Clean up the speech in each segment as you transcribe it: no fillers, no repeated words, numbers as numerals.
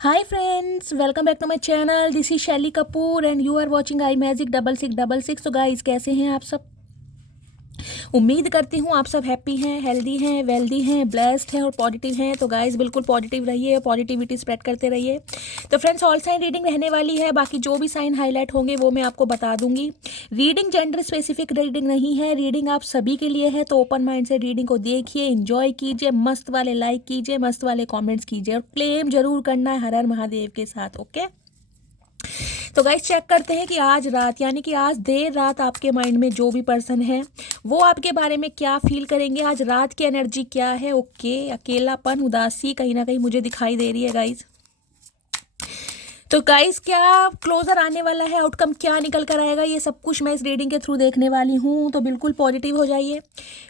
Hi friends, welcome back to my channel. This is Shelly Kapoor and you are watching I magic 6666। तो guys कैसे हैं आप सब? उम्मीद करती हूँ आप सब हैप्पी हैं, हेल्दी हैं, वेल्दी हैं, ब्लेस्ड हैं और पॉजिटिव हैं। तो गाइस बिल्कुल पॉजिटिव रहिए, पॉजिटिविटी स्प्रेड करते रहिए। तो फ्रेंड्स ऑल साइन रीडिंग रहने वाली है, बाकी जो भी साइन हाईलाइट होंगे वो मैं आपको बता दूंगी। रीडिंग जेंडर स्पेसिफिक रीडिंग नहीं है, रीडिंग आप सभी के लिए है। तो ओपन माइंड से रीडिंग को देखिए, इंजॉय कीजिए, मस्त वाले लाइक कीजिए, मस्त वाले कॉमेंट्स कीजिए और क्लेम जरूर करना है हर हर महादेव के साथ। ओके, तो गाइस चेक करते हैं कि आज रात यानी कि आज देर रात आपके माइंड में जो भी पर्सन है वो आपके बारे में क्या फील करेंगे, आज रात की एनर्जी क्या है। ओके, अकेलापन, उदासी कहीं ना कहीं मुझे दिखाई दे रही है गाइस। तो गाइस क्या क्लोजर आने वाला है, आउटकम क्या निकल कर आएगा, ये सब कुछ मैं इस रीडिंग के थ्रू देखने वाली हूँ। तो बिल्कुल पॉजिटिव हो जाइए,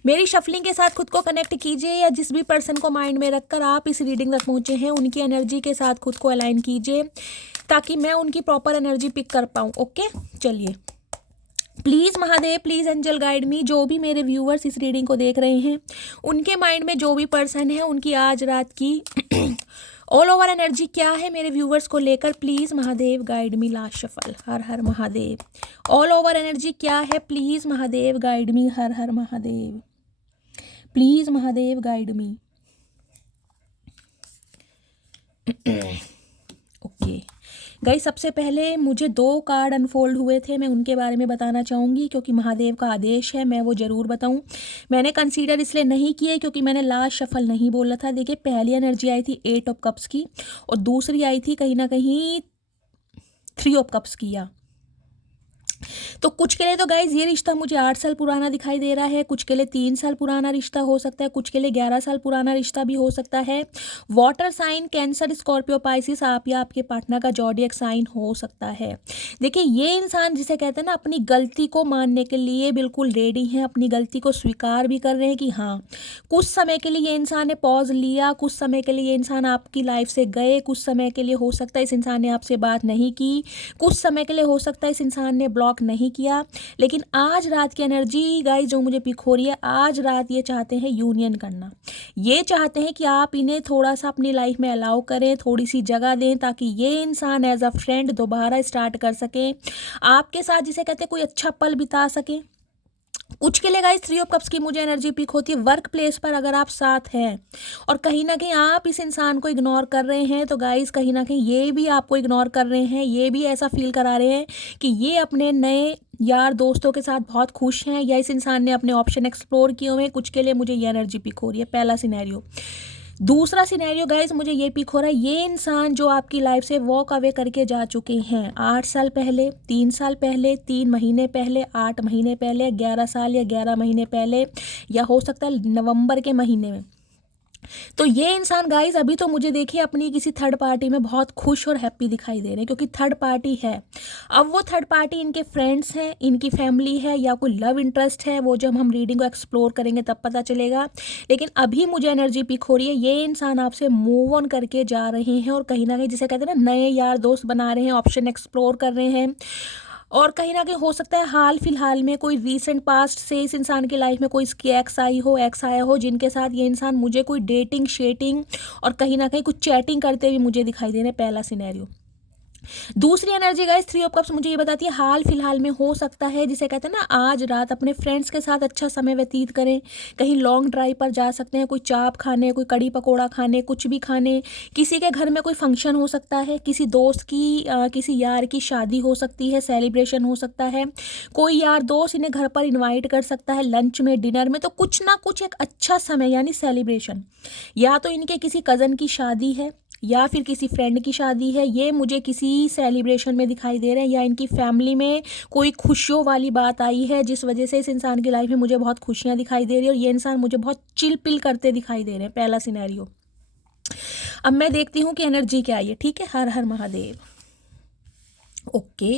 मेरी शफलिंग के साथ खुद को कनेक्ट कीजिए या जिस भी पर्सन को माइंड में रखकर आप इस रीडिंग तक पहुँचे हैं उनकी एनर्जी के साथ खुद को अलाइन कीजिए ताकि मैं उनकी प्रॉपर एनर्जी पिक कर पाऊँ। ओके, चलिए please Mahadev, please angel guide me. जो भी मेरे व्यूअर्स इस रीडिंग को देख रहे हैं उनके माइंड में जो भी पर्सन है उनकी आज रात की ऑल ओवर एनर्जी क्या है मेरे व्यूवर्स को लेकर, please Mahadev guide me. Last shuffle, her Har Mahadev. All over energy क्या है, please Mahadev guide me, Har Har Mahadev. Please Mahadev guide me. Okay guys, सबसे पहले मुझे 2 कार्ड अनफोल्ड हुए थे, मैं उनके बारे में बताना चाहूँगी क्योंकि महादेव का आदेश है मैं वो ज़रूर बताऊँ। मैंने कंसीडर इसलिए नहीं किए क्योंकि मैंने लास्ट शफल नहीं बोला था। देखिए पहली एनर्जी आई थी 8 ऑफ कप्स की और दूसरी आई थी कहीं ना कहीं 3 ऑफ कप्स की। तो कुछ के लिए तो गाइज ये रिश्ता मुझे 8 साल पुराना दिखाई दे रहा है, कुछ के लिए 3 साल पुराना रिश्ता हो सकता है, कुछ के लिए 11 साल पुराना रिश्ता भी हो सकता है। Water sign, cancer, Scorpio, Pisces, आप या आपके पार्टनर का जॉडियक साइन हो सकता है। देखिए ये इंसान जिसे कहते हैं ना अपनी गलती को मानने के लिए बिल्कुल रेडी है, अपनी गलती को स्वीकार भी कर रहे हैं कि हाँ कुछ समय के लिए ये इंसान ने पॉज लिया, कुछ समय के लिए ये इंसान आपकी लाइफ से गए, कुछ समय के लिए हो सकता है इस इंसान ने आपसे बात नहीं की, कुछ समय के लिए हो सकता है इस इंसान ने ब्लॉक नहीं किया। लेकिन आज रात की एनर्जी गाइस जो मुझे पिक हो रही है, आज रात ये चाहते हैं यूनियन करना, ये चाहते हैं कि आप इन्हें थोड़ा सा अपनी लाइफ में अलाउ करें, थोड़ी सी जगह दें ताकि ये इंसान एज अ फ्रेंड दोबारा स्टार्ट कर सकें आपके साथ, जिसे कहते हैं कोई अच्छा पल बिता सकें। कुछ के लिए गाइस 3 ऑफ कप्स की मुझे एनर्जी पिक होती है। वर्क प्लेस पर अगर आप साथ हैं और कहीं ना कहीं आप इस इंसान को इग्नोर कर रहे हैं तो गाइस कहीं ना कहीं ये भी आपको इग्नोर कर रहे हैं, ये भी ऐसा फील करा रहे हैं कि ये अपने नए यार दोस्तों के साथ बहुत खुश हैं या इस इंसान ने अपने ऑप्शन एक्सप्लोर किए हुए हैं। कुछ के लिए मुझे ये एनर्जी पिक हो रही है, पहला सिनेरियो। दूसरा सिनेरियो गाइज मुझे ये पिक हो रहा है, ये इंसान जो आपकी लाइफ से वॉक अवे करके जा चुके हैं 8 साल पहले, 3 साल पहले, 3 महीने पहले, 8 महीने पहले, 11 साल या 11 महीने पहले, या हो सकता है नवंबर के महीने में। तो ये इंसान गाइज अभी तो मुझे देखिए अपनी किसी थर्ड पार्टी में बहुत खुश और हैप्पी दिखाई दे रहे हैं क्योंकि थर्ड पार्टी है। अब वो थर्ड पार्टी इनके फ्रेंड्स हैं, इनकी फैमिली है या कोई लव इंटरेस्ट है, वो जब हम रीडिंग को एक्सप्लोर करेंगे तब पता चलेगा। लेकिन अभी मुझे एनर्जी पिक हो रही है, ये इंसान आपसे मूव ऑन करके जा रहे हैं और कहीं ना कहीं जिसे कहते हैं ना नए यार दोस्त बना रहे हैं, ऑप्शन एक्सप्लोर कर रहे हैं। और कहीं ना कहीं हो सकता है हाल फिलहाल में कोई रीसेंट पास्ट से इस इंसान की लाइफ में कोई इसकी एक्स आई हो, एक्स आया हो, जिनके साथ ये इंसान मुझे कोई डेटिंग शेटिंग और कहीं ना कहीं कुछ चैटिंग करते हुए मुझे दिखाई दे रहे हैं, पहला सिनेरियो। दूसरी एनर्जी गाइस 3 ऑफ कप्स मुझे ये बताती है हाल फिलहाल में हो सकता है जिसे कहते हैं ना आज रात अपने फ्रेंड्स के साथ अच्छा समय व्यतीत करें, कहीं लॉन्ग ड्राइव पर जा सकते हैं, कोई चाप खाने, कोई कड़ी पकोड़ा खाने, कुछ भी खाने, किसी के घर में कोई फंक्शन हो सकता है, किसी दोस्त की किसी यार की शादी हो सकती है, सेलिब्रेशन हो सकता है, कोई यार दोस्त इन्हें घर पर इन्वाइट कर सकता है लंच में, डिनर में। तो कुछ ना कुछ एक अच्छा समय यानी सेलिब्रेशन, या तो इनके किसी कज़न की शादी है या फिर किसी फ्रेंड की शादी है, ये मुझे किसी सेलिब्रेशन में दिखाई दे रहे हैं, या इनकी फैमिली में कोई खुशियों वाली बात आई है जिस वजह से इस इंसान की लाइफ में मुझे बहुत खुशियां दिखाई दे रही है और ये इंसान मुझे बहुत चिल पिल करते दिखाई दे रहे हैं, पहला सिनेरियो। अब मैं देखती हूँ कि एनर्जी क्या आई है। ठीक है, हर हर महादेव। ओके,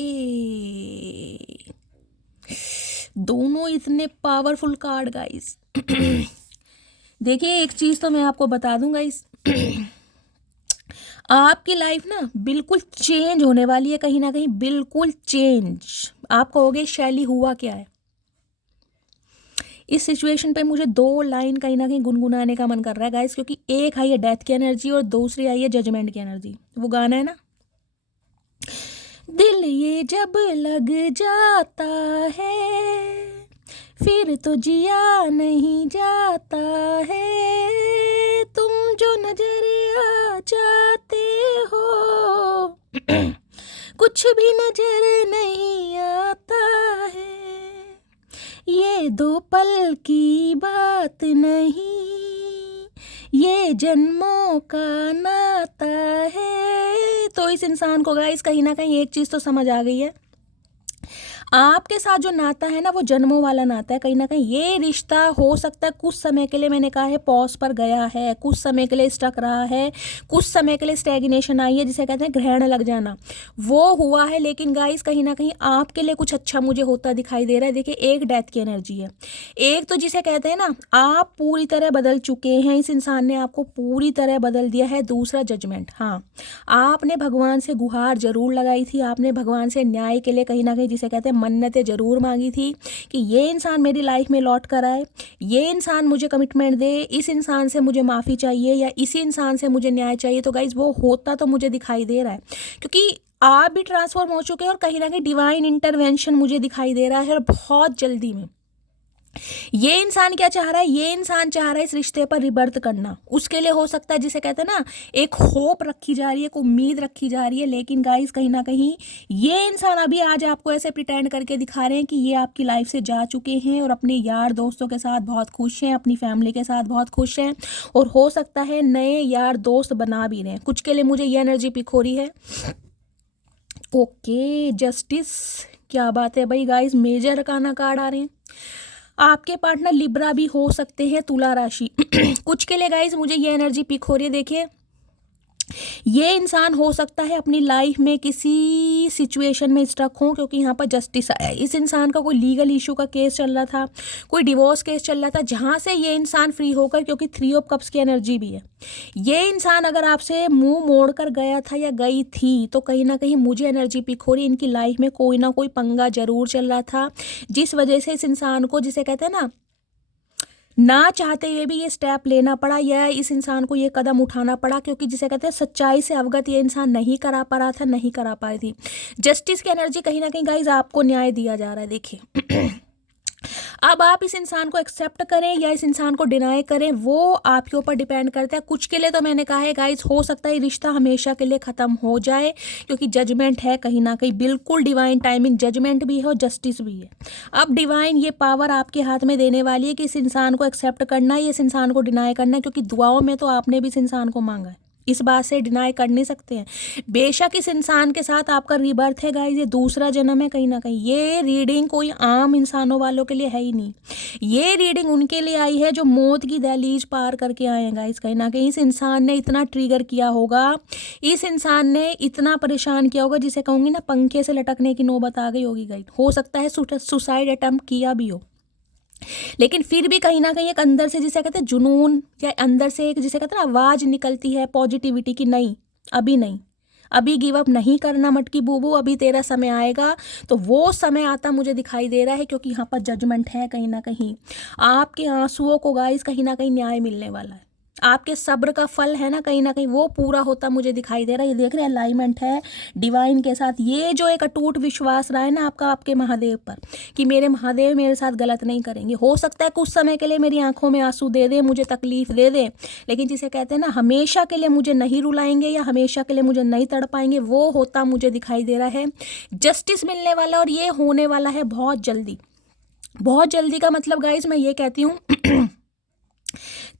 दोनों इतने पावरफुल कार्ड गाइस। देखिए एक चीज तो मैं आपको बता दूं गाइस, आपकी लाइफ ना बिल्कुल चेंज होने वाली है, कहीं ना कहीं बिल्कुल चेंज। आप कहोगे शैली हुआ क्या है? इस सिचुएशन पे मुझे 2 लाइन कहीं ना कहीं गुनगुनाने का मन कर रहा है गाइस, क्योंकि एक आई है डेथ की एनर्जी और दूसरी आई है जजमेंट की एनर्जी। वो गाना है ना, दिल ये जब लग जाता है फिर तो जिया नहीं जाता है, तुम जो नजर आ जाते हो कुछ भी नजर नहीं आता है, ये 2 पल की बात नहीं, ये जन्मों का नाता है। तो इस इंसान को गाइस कहीं ना कहीं एक चीज़ तो समझ आ गई है, आपके साथ जो नाता है ना वो जन्मों वाला नाता है। कहीं ना कहीं ये रिश्ता हो सकता है कुछ समय के लिए, मैंने कहा है पॉज पर गया है, कुछ समय के लिए स्टक रहा है, कुछ समय के लिए स्टैग्नेशन आई है, जिसे कहते हैं ग्रहण लग जाना, वो हुआ है। लेकिन गाइस कहीं ना कहीं आपके लिए कुछ अच्छा मुझे होता दिखाई दे रहा है। देखिए एक डेथ की एनर्जी है, एक तो जिसे कहते हैं ना आप पूरी तरह बदल चुके हैं, इस इंसान ने आपको पूरी तरह बदल दिया है। दूसरा जजमेंट, हाँ आपने भगवान से गुहार जरूर लगाई थी, आपने भगवान से न्याय के लिए कहीं ना कहीं जिसे कहते हैं मन्नतें जरूर मांगी थी कि ये इंसान मेरी लाइफ में लौट कर आए, ये इंसान मुझे कमिटमेंट दे, इस इंसान से मुझे माफ़ी चाहिए या इसी इंसान से मुझे न्याय चाहिए। तो गाइज वो होता तो मुझे दिखाई दे रहा है, क्योंकि आप भी ट्रांसफॉर्म हो चुके हैं और कहीं ना कहीं डिवाइन इंटरवेंशन मुझे दिखाई दे रहा है और बहुत जल्दी में। ये इंसान क्या चाह रहा है, ये इंसान चाह रहा है इस रिश्ते पर रिबर्थ करना। उसके लिए हो सकता है जिसे कहते हैं ना एक होप रखी जा रही है, एक उम्मीद रखी जा रही है। लेकिन गाइस कहीं ना कहीं ये इंसान अभी आज आपको ऐसे प्रिटेंड करके दिखा रहे हैं कि ये आपकी लाइफ से जा चुके हैं और अपने यार दोस्तों के साथ बहुत खुश हैं, अपनी फैमिली के साथ बहुत खुश हैं और हो सकता है नए यार दोस्त बना भी रहे हैं। कुछ के लिए मुझे ये एनर्जी पिक हो रही है। ओके जस्टिस, क्या बात है भाई गाइस, मेजर अरकाना कार्ड आ रहे हैं। आपके पार्टनर लिब्रा भी हो सकते हैं, तुला राशि कुछ के लिए गाइस मुझे ये एनर्जी पिक हो रही है। देखिए ये इंसान हो सकता है अपनी लाइफ में किसी सिचुएशन में स्टक हो, क्योंकि यहाँ पर जस्टिस आया है। इस इंसान का कोई लीगल इशू का केस चल रहा था, कोई डिवोर्स केस चल रहा था, जहाँ से ये इंसान फ्री होकर, क्योंकि 3 ऑफ कप्स की एनर्जी भी है, ये इंसान अगर आपसे मुंह मोड़ कर गया था या गई थी तो कहीं ना कहीं मुझे एनर्जी पिक हो रही है इनकी लाइफ में कोई ना कोई पंगा जरूर चल रहा था, जिस वजह से इस इंसान को जिसे कहते हैं ना चाहते हुए भी ये स्टेप लेना पड़ा या इस इंसान को ये कदम उठाना पड़ा, क्योंकि जिसे कहते हैं सच्चाई से अवगत ये इंसान नहीं करा पा रहा था, नहीं करा पाई थी। जस्टिस की एनर्जी कहीं ना कहीं गाइज आपको न्याय दिया जा रहा है। देखिए अब आप इस इंसान को एक्सेप्ट करें या इस इंसान को डिनाई करें वो आपके ऊपर डिपेंड करता है। कुछ के लिए तो मैंने कहा है गाइज हो सकता है रिश्ता हमेशा के लिए ख़त्म हो जाए, क्योंकि जजमेंट है कहीं ना कहीं, बिल्कुल डिवाइन टाइमिंग, जजमेंट भी है और जस्टिस भी है। अब डिवाइन ये पावर आपके हाथ में देने वाली है कि इस इंसान को एक्सेप्ट करना है या इस इंसान को डिनाई करना है, क्योंकि दुआओं में तो आपने भी इस इंसान को मांगा है, इस बात से डिनाई कर नहीं सकते हैं। बेशक इस इंसान के साथ आपका रीबर्थ है गाइस, ये दूसरा जन्म है कहीं ना कहीं। ये रीडिंग कोई आम इंसानों वालों के लिए है ही नहीं, ये रीडिंग उनके लिए आई है जो मौत की दहलीज पार करके आए हैं गाइस। कहीं ना कहीं इस इंसान ने इतना ट्रिगर किया होगा, इस इंसान ने इतना परेशान किया होगा, जिसे कहूँगी ना पंखे से लटकने की नौबत आ गई होगी गाइस। हो सकता है सुसाइड अटेम्प्ट किया भी हो, लेकिन फिर भी कहीं ना कहीं एक अंदर से जिसे कहते हैं जुनून या अंदर से एक जिसे कहते हैं आवाज़ निकलती है पॉजिटिविटी की, नहीं अभी नहीं, अभी गिव अप नहीं करना मटकी बूबू, अभी तेरा समय आएगा। तो वो समय आता मुझे दिखाई दे रहा है, क्योंकि यहाँ पर जजमेंट है कहीं ना कहीं। आपके आंसुओं को गाइस कहीं ना कहीं न्याय मिलने वाला है, आपके सब्र का फल है ना कहीं वो पूरा होता मुझे दिखाई दे रहा है। ये देख रहे हैं अलाइनमेंट है डिवाइन के साथ। ये जो एक अटूट विश्वास रहा है ना आपका आपके महादेव पर कि मेरे महादेव मेरे साथ गलत नहीं करेंगे। हो सकता है कुछ समय के लिए मेरी आंखों में आंसू दे दे, मुझे तकलीफ दे दे, लेकिन जिसे कहते हैं ना हमेशा के लिए मुझे नहीं रुलाएंगे या हमेशा के लिए मुझे नहीं तड़पाएंगे, वो होता मुझे दिखाई दे रहा है। जस्टिस मिलने वाला और ये होने वाला है बहुत जल्दी। बहुत जल्दी का मतलब गाइज मैं ये कहती हूँ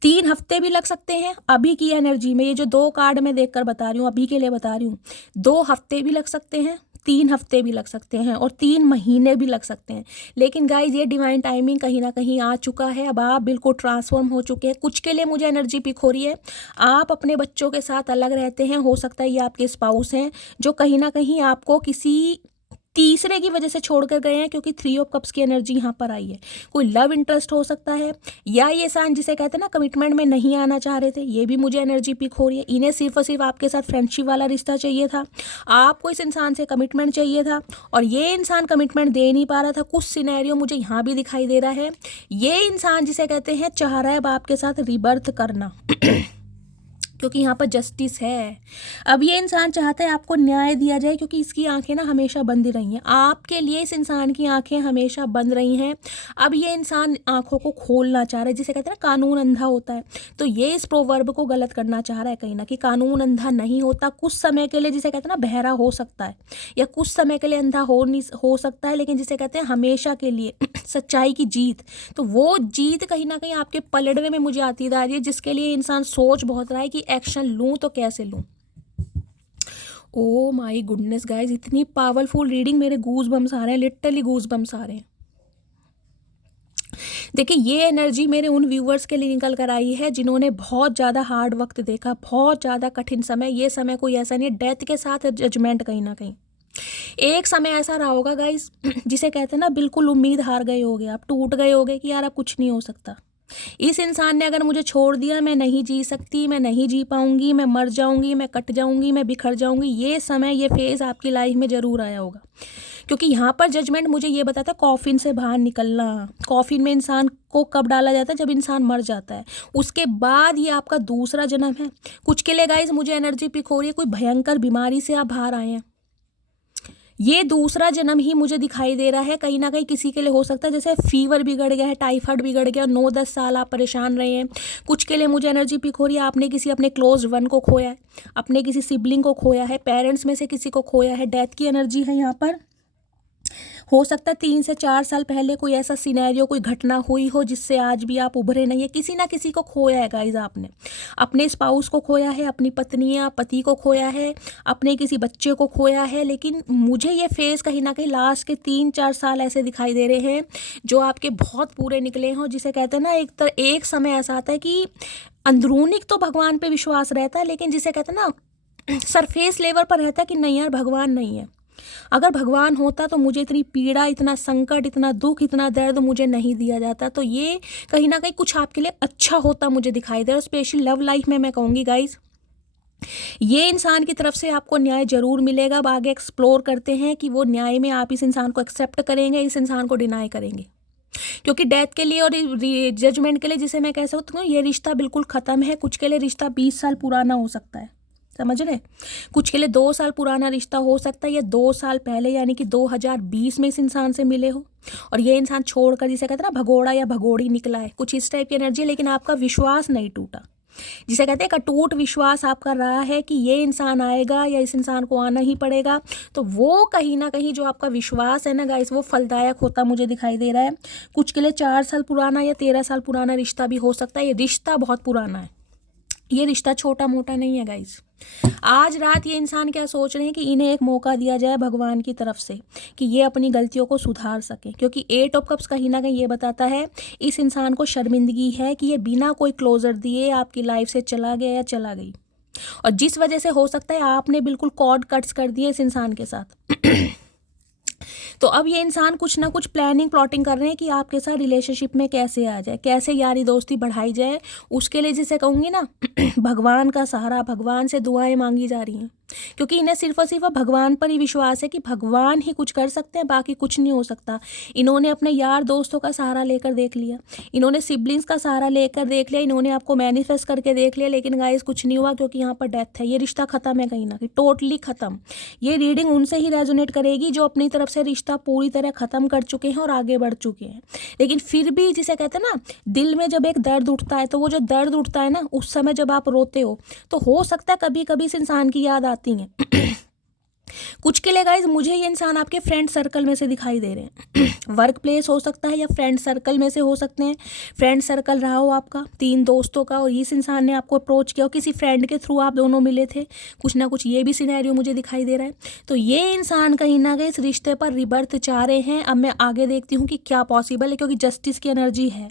3 हफ्ते भी लग सकते हैं अभी की एनर्जी में। ये जो 2 कार्ड मैं देखकर बता रही हूँ, अभी के लिए बता रही हूँ, 2 हफ्ते भी लग सकते हैं, 3 हफ्ते भी लग सकते हैं और 3 महीने भी लग सकते हैं। लेकिन गाइज ये डिवाइन टाइमिंग कहीं ना कहीं आ चुका है, अब आप बिल्कुल ट्रांसफॉर्म हो चुके हैं। कुछ के लिए मुझे एनर्जी पिक हो रही है, आप अपने बच्चों के साथ अलग रहते हैं, हो सकता है ये आपके स्पाउस हैं जो कहीं ना कहीं आपको किसी तीसरे की वजह से छोड़ कर गए हैं, क्योंकि 3 ऑफ कप्स की एनर्जी यहाँ पर आई है। कोई लव इंटरेस्ट हो सकता है, या ये इंसान जिसे कहते हैं ना कमिटमेंट में नहीं आना चाह रहे थे, ये भी मुझे एनर्जी पिक हो रही है। इन्हें सिर्फ और सिर्फ आपके साथ फ्रेंडशिप वाला रिश्ता चाहिए था, आपको इस इंसान से कमिटमेंट चाहिए था, और ये इंसान कमिटमेंट दे नहीं पा रहा था। कुछ सिनेरियो मुझे यहाँ भी दिखाई दे रहा है, ये इंसान जिसे कहते हैं चाह रहा है अब आपके साथ रिबर्थ करना क्योंकि यहाँ पर जस्टिस है। अब ये इंसान चाहता है आपको न्याय दिया जाए, क्योंकि इसकी आंखें ना हमेशा बंद रही हैं आपके लिए, इस इंसान की आंखें हमेशा बंद रही हैं। अब ये इंसान आंखों को खोलना चाह रहा है, जिसे कहते हैं ना कानून अंधा होता है, तो ये इस प्रोवर्ब को गलत करना चाह रहा है कहीं ना कि कानून अंधा नहीं होता। कुछ समय के लिए जिसे कहते हैं ना बहरा हो सकता है, या कुछ समय के लिए अंधा हो सकता है, लेकिन जिसे कहते हैं हमेशा के लिए सच्चाई की जीत, तो वो जीत कहीं ना कहीं आपके पलड़ने में मुझे आती जा रही है, जिसके लिए इंसान सोच बहुत रहा है कि एक्शन लूं तो कैसे लूं। ओ माय गुडनेस गाइस, इतनी पावरफुल रीडिंग, मेरे गूज बम्स आ रहे हैं, लिटरली गूज बम्स आ रहे हैं। देखिए ये एनर्जी मेरे उन व्यूवर्स के लिए निकल कर आई है जिन्होंने बहुत ज़्यादा हार्ड वक्त देखा, बहुत ज़्यादा कठिन समय। ये समय कोई ऐसा नहीं है, डेथ के साथ जजमेंट कहीं ना कहीं। एक समय ऐसा रहा होगा गाइस जिसे कहते हैं ना बिल्कुल उम्मीद हार गए होगे, आप टूट गए होगे कि यार अब कुछ नहीं हो सकता, इस इंसान ने अगर मुझे छोड़ दिया, मैं नहीं जी सकती, मैं नहीं जी पाऊंगी, मैं मर जाऊंगी, मैं कट जाऊंगी, मैं बिखर जाऊंगी। ये समय, ये फेज़ आपकी लाइफ में ज़रूर आया होगा, क्योंकि यहाँ पर जजमेंट मुझे ये बताता है कॉफिन से बाहर निकलना। कॉफिन में इंसान को कब डाला जाता है, जब इंसान मर जाता है, उसके बाद ये आपका दूसरा जन्म है। कुछ के लिए गाइस मुझे एनर्जी पिक हो रही है, कोई भयंकर बीमारी से आप बाहर आए हैं, ये दूसरा जन्म ही मुझे दिखाई दे रहा है। कहीं ना कहीं किसी के लिए हो सकता है जैसे फीवर बिगड़ गया है, टाइफाइड बिगड़ गया, 9-10 साल आप परेशान रहे हैं। कुछ के लिए मुझे एनर्जी पिक हो रही है, आपने किसी अपने क्लोज वन को खोया है, अपने किसी सिबलिंग को खोया है, पेरेंट्स में से किसी को खोया है। डेथ की एनर्जी है यहाँ पर। हो सकता है 3 से 4 साल पहले कोई ऐसा सिनेरियो, कोई घटना हुई हो जिससे आज भी आप उभरे नहीं है। किसी ना किसी को खोया है गाइज, आपने अपने स्पाउस को खोया है, अपनी पत्नी या पति को खोया है, अपने किसी बच्चे को खोया है। लेकिन मुझे ये फेस कहीं ना कहीं लास्ट के 3-4 साल ऐसे दिखाई दे रहे हैं जो आपके बहुत पूरे निकले हों, जिसे कहते हैं ना एक समय ऐसा आता है कि अंदरूनी तो भगवान पे विश्वास रहता है, लेकिन जिसे कहते हैं ना सरफेस लेवल पर रहता है कि नहीं यार भगवान नहीं है। अगर भगवान होता तो मुझे इतनी पीड़ा, इतना संकट, इतना दुख, इतना दर्द मुझे नहीं दिया जाता। तो ये कहीं ना कहीं कुछ आपके लिए अच्छा होता मुझे दिखाई दे रहा है। स्पेशली लव लाइफ में मैं कहूँगी गाइज, ये इंसान की तरफ से आपको न्याय जरूर मिलेगा। अब आगे एक्सप्लोर करते हैं कि वो न्याय में आप इस इंसान को एक्सेप्ट करेंगे, इस इंसान को डिनाई करेंगे, क्योंकि डेथ के लिए और जजमेंट के लिए जिसे मैं कह सकती हूँ ये रिश्ता बिल्कुल ख़त्म है। कुछ के लिए रिश्ता 20 साल पुराना हो सकता है, समझ रहे। कुछ के लिए 2 साल पुराना रिश्ता हो सकता है, या 2 साल पहले यानी कि 2020 में इस इंसान से मिले हो, और ये इंसान छोड़कर जिसे कहते हैं ना भगोड़ा या भगोड़ी निकला है, कुछ इस टाइप की एनर्जी। लेकिन आपका विश्वास नहीं टूटा, जिसे कहते हैं एक अटूट विश्वास आपका रहा है कि ये इंसान आएगा या इस इंसान को आना ही पड़ेगा। तो वो कहीं ना कहीं जो आपका विश्वास है ना गाइस, वो फलदायक होता मुझे दिखाई दे रहा है। कुछ के लिए 4 साल पुराना या 13 साल पुराना रिश्ता भी हो सकता है। ये रिश्ता बहुत पुराना है, ये रिश्ता छोटा मोटा नहीं है गाइस। आज रात ये इंसान क्या सोच रहे हैं कि इन्हें एक मौका दिया जाए भगवान की तरफ से कि ये अपनी गलतियों को सुधार सके, क्योंकि 8 ऑफ कप्स कहीं ना कहीं ये बताता है इस इंसान को शर्मिंदगी है कि ये बिना कोई क्लोजर दिए आपकी लाइफ से चला गया या चला गई, और जिस वजह से हो सकता है आपने बिल्कुल कॉर्ड कट्स कर दिए इस इंसान के साथ। तो अब ये इंसान कुछ ना कुछ प्लानिंग प्लॉटिंग कर रहे हैं कि आपके साथ रिलेशनशिप में कैसे आ जाए, कैसे यारी दोस्ती बढ़ाई जाए। उसके लिए जिसे कहूँगी ना भगवान का सहारा, भगवान से दुआएं मांगी जा रही हैं, क्योंकि इन्हें सिर्फ और सिर्फ भगवान पर ही विश्वास है कि भगवान ही कुछ कर सकते हैं, बाकी कुछ नहीं हो सकता। इन्होंने अपने यार दोस्तों का सहारा लेकर देख लिया, इन्होंने सिबलिंग्स का सहारा लेकर देख लिया, इन्होंने आपको मैनिफेस्ट करके देख लिया, लेकिन गाइस कुछ नहीं हुआ, क्योंकि यहाँ पर डेथ है। ये रिश्ता खत्म है कहीं ना कहीं, टोटली खत्म। ये रीडिंग उनसे ही रेजोनेट करेगी जो अपनी तरफ से रिश्ता पूरी तरह खत्म कर चुके हैं और आगे बढ़ चुके हैं। लेकिन फिर भी जिसे कहते हैं ना दिल में जब एक दर्द उठता है, तो वो जो दर्द उठता है ना उस समय जब आप रोते हो, तो हो सकता है कभी कभी इस इंसान की याद आती है। कुछ के लिए गाइज मुझे ये इंसान आपके फ्रेंड सर्कल में से दिखाई दे रहे हैं। वर्क प्लेस हो सकता है या फ्रेंड सर्कल में से हो सकते हैं। फ्रेंड सर्कल रहा हो आपका 3 दोस्तों का, और इस इंसान ने आपको अप्रोच किया हो, किसी फ्रेंड के थ्रू आप दोनों मिले थे, कुछ ना कुछ ये भी सिनेरियो मुझे दिखाई दे रहा है। तो ये इंसान कहीं ना कहीं इस रिश्ते पर रिबर्थ चाह रहे हैं। अब मैं आगे देखती हूँ कि क्या पॉसिबल है, क्योंकि जस्टिस की एनर्जी है।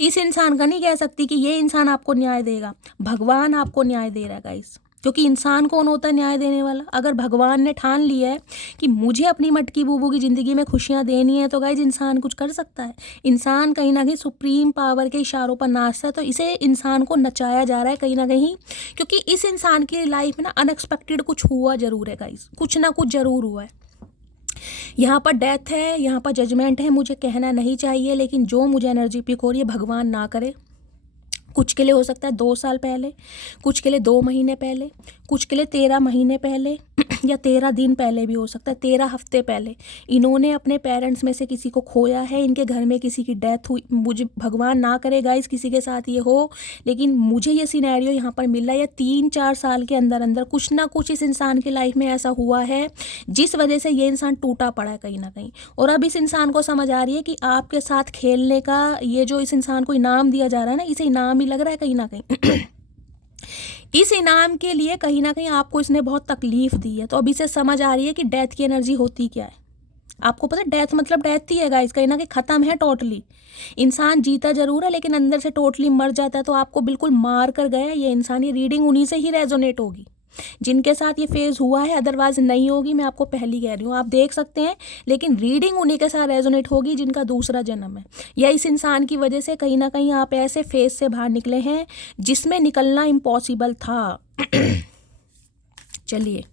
इस इंसान का नहीं कह सकती कि ये इंसान आपको न्याय देगा, भगवान आपको न्याय दे रहा है गाइस। क्योंकि इंसान कौन होता है न्याय देने वाला? अगर भगवान ने ठान लिया है कि मुझे अपनी मटकी बूबू की ज़िंदगी में खुशियाँ देनी है, तो गाइज इंसान कुछ कर सकता है? इंसान कहीं ना कहीं सुप्रीम पावर के इशारों पर नाचता है, तो इसे इंसान को नचाया जा रहा है कहीं ना कहीं, क्योंकि इस इंसान की लाइफ में ना अनएक्सपेक्टेड कुछ हुआ ज़रूर है गाइज, कुछ ना कुछ ज़रूर हुआ है। यहाँ पर डेथ है, यहाँ पर जजमेंट है, मुझे कहना नहीं चाहिए, लेकिन जो मुझे एनर्जी पिक हो रही है, भगवान ना करे। कुछ के लिए हो सकता है 2 साल पहले, कुछ के लिए 2 महीने पहले, कुछ के लिए 13 महीने पहले या 13 दिन पहले भी हो सकता है, 13 हफ्ते पहले इन्होंने अपने पेरेंट्स में से किसी को खोया है, इनके घर में किसी की डेथ हुई। मुझे भगवान ना करे गाइस किसी के साथ ये हो, लेकिन मुझे ये सिनेरियो यहाँ पर मिल रहा है, 3-4 साल के अंदर अंदर कुछ ना कुछ इस इंसान की लाइफ में ऐसा हुआ है जिस वजह से ये इंसान टूटा पड़ा है कहीं ना कहीं। और अब इस इंसान को समझ आ रही है कि आपके साथ खेलने का ये जो इस इंसान को इनाम दिया जा रहा है ना, इसे इनाम ही लग रहा है कहीं ना कहीं। इस इनाम के लिए कहीं ना कहीं आपको इसने बहुत तकलीफ दी है, तो अब इसे समझ आ रही है कि डेथ की एनर्जी होती क्या है। आपको पता है डेथ मतलब डेथ ही है गाइस, कहीं ना कहीं ख़त्म है टोटली। इंसान जीता जरूर है लेकिन अंदर से टोटली मर जाता है, तो आपको बिल्कुल मार कर गया ये इंसान। ये रीडिंग उन्हीं से ही रेजोनेट होगी जिनके साथ ये फेज़ हुआ है, अदरवाइज नहीं होगी। मैं आपको पहली कह रही हूँ, आप देख सकते हैं, लेकिन रीडिंग उन्हीं के साथ रेजोनेट होगी जिनका दूसरा जन्म है, या इस इंसान की वजह से कहीं ना कहीं आप ऐसे फेज से बाहर निकले हैं जिसमें निकलना इम्पॉसिबल था। चलिए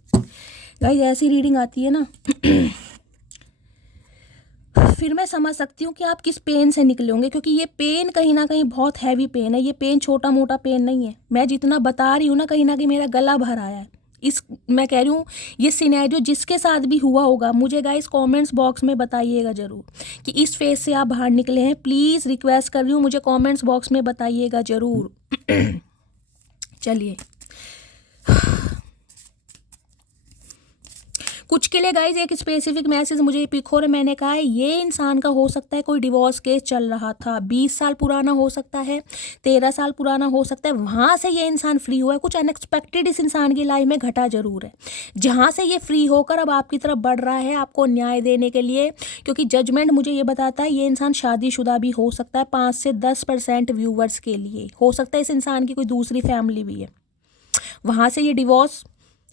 गाइस, ऐसी रीडिंग आती है ना फिर मैं समझ सकती हूँ कि आप किस पेन से निकले होंगे, क्योंकि ये पेन कहीं ना कहीं बहुत हैवी पेन है। ये पेन छोटा मोटा पेन नहीं है। मैं जितना बता रही हूँ ना, कहीं ना कहीं मेरा गला भर आया है इस, मैं कह रही हूँ ये सिनेरियो जिसके साथ भी हुआ होगा, मुझे गाइस कमेंट्स बॉक्स में बताइएगा ज़रूर कि इस फेज से आप बाहर निकले हैं। प्लीज़ रिक्वेस्ट कर रही हूँ, मुझे कमेंट्स बॉक्स में बताइएगा ज़रूर। चलिए, कुछ के लिए गाइज एक स्पेसिफिक मैसेज मुझे पिक हो रहा है। मैंने कहा है ये इंसान का हो सकता है कोई डिवोर्स केस चल रहा था, 20 साल पुराना हो सकता है, 13 साल पुराना हो सकता है, वहाँ से ये इंसान फ्री हुआ है। कुछ अनएक्सपेक्टेड इस इंसान की लाइफ में घटा जरूर है, जहाँ से ये फ्री होकर अब आपकी तरफ बढ़ रहा है आपको न्याय देने के लिए, क्योंकि जजमेंट मुझे ये बताता है ये इंसान शादीशुदा भी हो सकता है। 5 से 10% व्यूवर्स के लिए हो सकता है इस इंसान की कोई दूसरी फैमिली भी है, वहाँ से ये डिवोर्स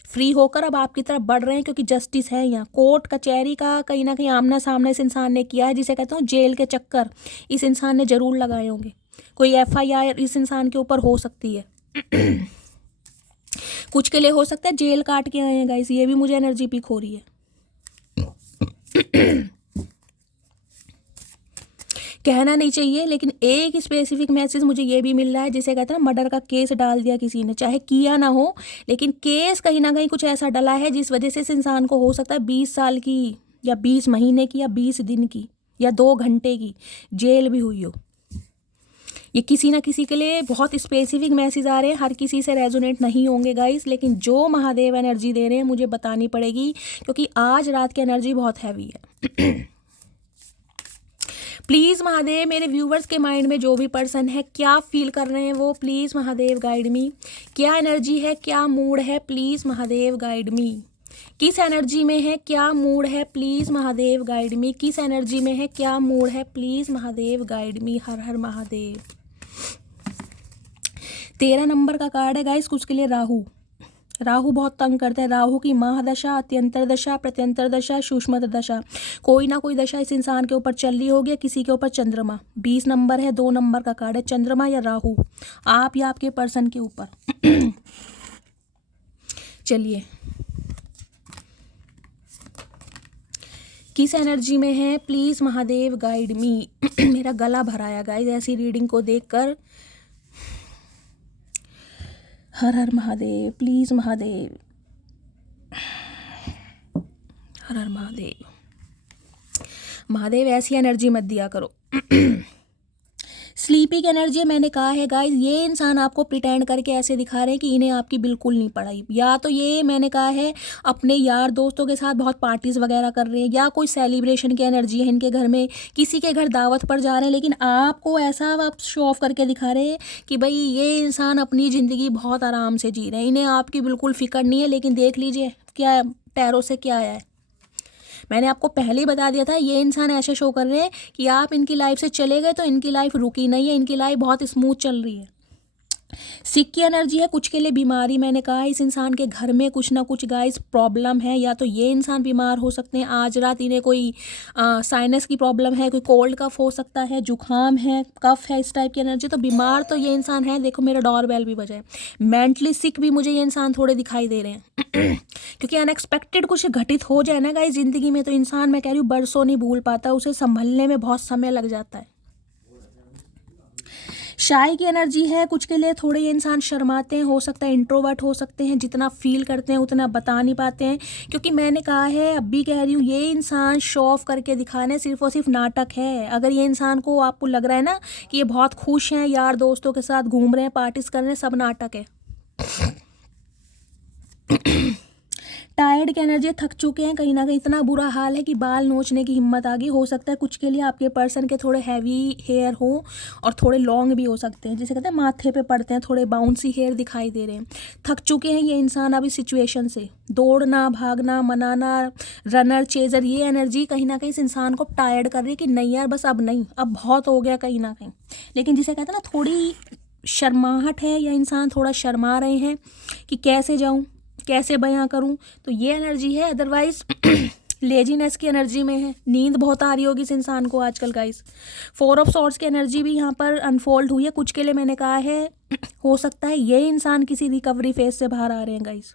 फ्री होकर अब आपकी तरफ बढ़ रहे हैं, क्योंकि जस्टिस है यहाँ। कोर्ट कचहरी का कहीं ना कहीं आमना सामना इस इंसान ने किया है, जिसे कहता हूँ जेल के चक्कर इस इंसान ने जरूर लगाए होंगे। कोई FIR इस इंसान के ऊपर हो सकती है। कुछ के लिए हो सकता है जेल काट के आए हैं गाइस, ये भी मुझे एनर्जी पिक हो रही है। कहना नहीं चाहिए, लेकिन एक स्पेसिफिक मैसेज मुझे ये भी मिल रहा है, जिसे कहते हैं ना मर्डर का केस डाल दिया किसी ने, चाहे किया ना हो, लेकिन केस कहीं ना कहीं कुछ ऐसा डला है जिस वजह से इस इंसान को हो सकता है 20 साल की या 20 महीने की या 20 दिन की या 2 घंटे की जेल भी हुई हो। ये किसी ना किसी के लिए बहुत स्पेसिफिक मैसेज आ रहे हैं, हर किसी से रेजोनेट नहीं होंगे गाइस, लेकिन जो महादेव एनर्जी दे रहे हैं मुझे बतानी पड़ेगी, क्योंकि आज रात की एनर्जी बहुत हैवी है। प्लीज़ महादेव, मेरे व्यूवर्स के माइंड में जो भी पर्सन है क्या फील कर रहे हैं वो प्लीज़ महादेव गाइड मी। क्या एनर्जी है, क्या मूड है, प्लीज़ महादेव गाइड मी। किस एनर्जी में है, क्या मूड है, प्लीज़ महादेव गाइड मी। किस एनर्जी में है, क्या मूड है, please Mahadev guide me. Har Har Mahadev. 13 number का कार्ड है गाइस, कुछ के लिए राहु। राहु बहुत तंग करता है। राहु की महादशा, अत्यंतर दशा, प्रत्यंतर दशा, सूक्ष्म दशा, कोई ना कोई दशा इस इंसान के ऊपर चल रही होगी, किसी के ऊपर चंद्रमा। 20 नंबर है, 2 नंबर का कार्ड है, चंद्रमा या राहु, आप या आपके पर्सन के ऊपर। चलिए, किस एनर्जी में है, प्लीज़ महादेव गाइड मी। मेरा गला भराया गाइस ऐसी रीडिंग को देखकर। हर हर महादेव, प्लीज़ महादेव, हर हर महादेव। महादेव ऐसी एनर्जी मत दिया करो। स्लीपी की एनर्जी मैंने कहा है गाइस, ये इंसान आपको प्रिटेंड करके ऐसे दिखा रहे हैं कि इन्हें आपकी बिल्कुल नहीं पड़ाई। या तो ये मैंने कहा है अपने यार दोस्तों के साथ बहुत पार्टीज वगैरह कर रहे हैं, या कोई सेलिब्रेशन की एनर्जी है इनके घर में, किसी के घर दावत पर जा रहे हैं, लेकिन आपको ऐसा आप शो ऑफ करके दिखा रहे हैं कि भाई ये इंसान अपनी ज़िंदगी बहुत आराम से जी रहे हैं, इन्हें आपकी बिल्कुल फिक्र नहीं है। लेकिन देख लीजिए क्या टैरो से क्या आया है। मैंने आपको पहले ही बता दिया था, ये इंसान ऐसे शो कर रहे हैं कि आप इनकी लाइफ से चले गए तो इनकी लाइफ रुकी नहीं है, इनकी लाइफ बहुत स्मूथ चल रही है। सिक की एनर्जी है, कुछ के लिए बीमारी, मैंने कहा है इस इंसान के घर में कुछ ना कुछ गाइस प्रॉब्लम है, या तो ये इंसान बीमार हो सकते हैं, आज रात इन्हें कोई साइनस की प्रॉब्लम है, कोई कोल्ड कफ हो सकता है, जुकाम है, कफ है, इस टाइप की एनर्जी। तो बीमार तो ये इंसान है, देखो मेरा डोरबेल भी बजा है। मेंटली सिक भी मुझे ये इंसान थोड़े दिखाई दे रहे हैं क्योंकि अनएक्सपेक्टेड कुछ घटित हो जाए ना गाइस ज़िंदगी में, तो इंसान, मैं कह रही हूँ, बरसों नहीं भूल पाता, उसे संभलने में बहुत समय लग जाता है। शाय की एनर्जी है, कुछ के लिए थोड़े ये इंसान शर्माते हैं, हो सकता है इंट्रोवर्ट हो सकते हैं, जितना फील करते हैं उतना बता नहीं पाते हैं, क्योंकि मैंने कहा है, अब भी कह रही हूँ, ये इंसान शो ऑफ करके दिखाने सिर्फ और सिर्फ नाटक है। अगर ये इंसान को आपको लग रहा है ना कि ये बहुत खुश हैं, यार दोस्तों के साथ घूम रहे हैं, पार्टीज कर रहे हैं, सब नाटक है। टायर्ड की एनर्जी, थक चुके हैं, कहीं ना कहीं इतना बुरा हाल है कि बाल नोचने की हिम्मत आ गई। हो सकता है कुछ के लिए आपके पर्सन के थोड़े हैवी हेयर हो और थोड़े लॉन्ग भी हो सकते हैं, जिसे कहते हैं माथे पे पड़ते हैं, थोड़े बाउंसी हेयर दिखाई दे रहे हैं। थक चुके हैं ये इंसान अब इस सिचुएशन से, दौड़ना, भागना, मनाना, रनर, चेजर, ये एनर्जी कहीं ना कहीं इस इंसान को टायर्ड कर रही है कि नहीं यार बस अब नहीं, अब बहुत हो गया कहीं ना कहीं। लेकिन जिसे कहते हैं ना थोड़ी शर्माहट है, या इंसान थोड़ा शर्मा रहे हैं कि कैसे जाऊँ, कैसे बयां करूं, तो ये एनर्जी है। अदरवाइज लेजीनेस की एनर्जी में है, नींद बहुत आ रही होगी इस इंसान को आजकल गाइस। 4 ऑफ सॉर्ड्स की एनर्जी भी यहाँ पर अनफोल्ड हुई है, कुछ के लिए मैंने कहा है हो सकता है ये इंसान किसी रिकवरी फेज से बाहर आ रहे हैं गाइस।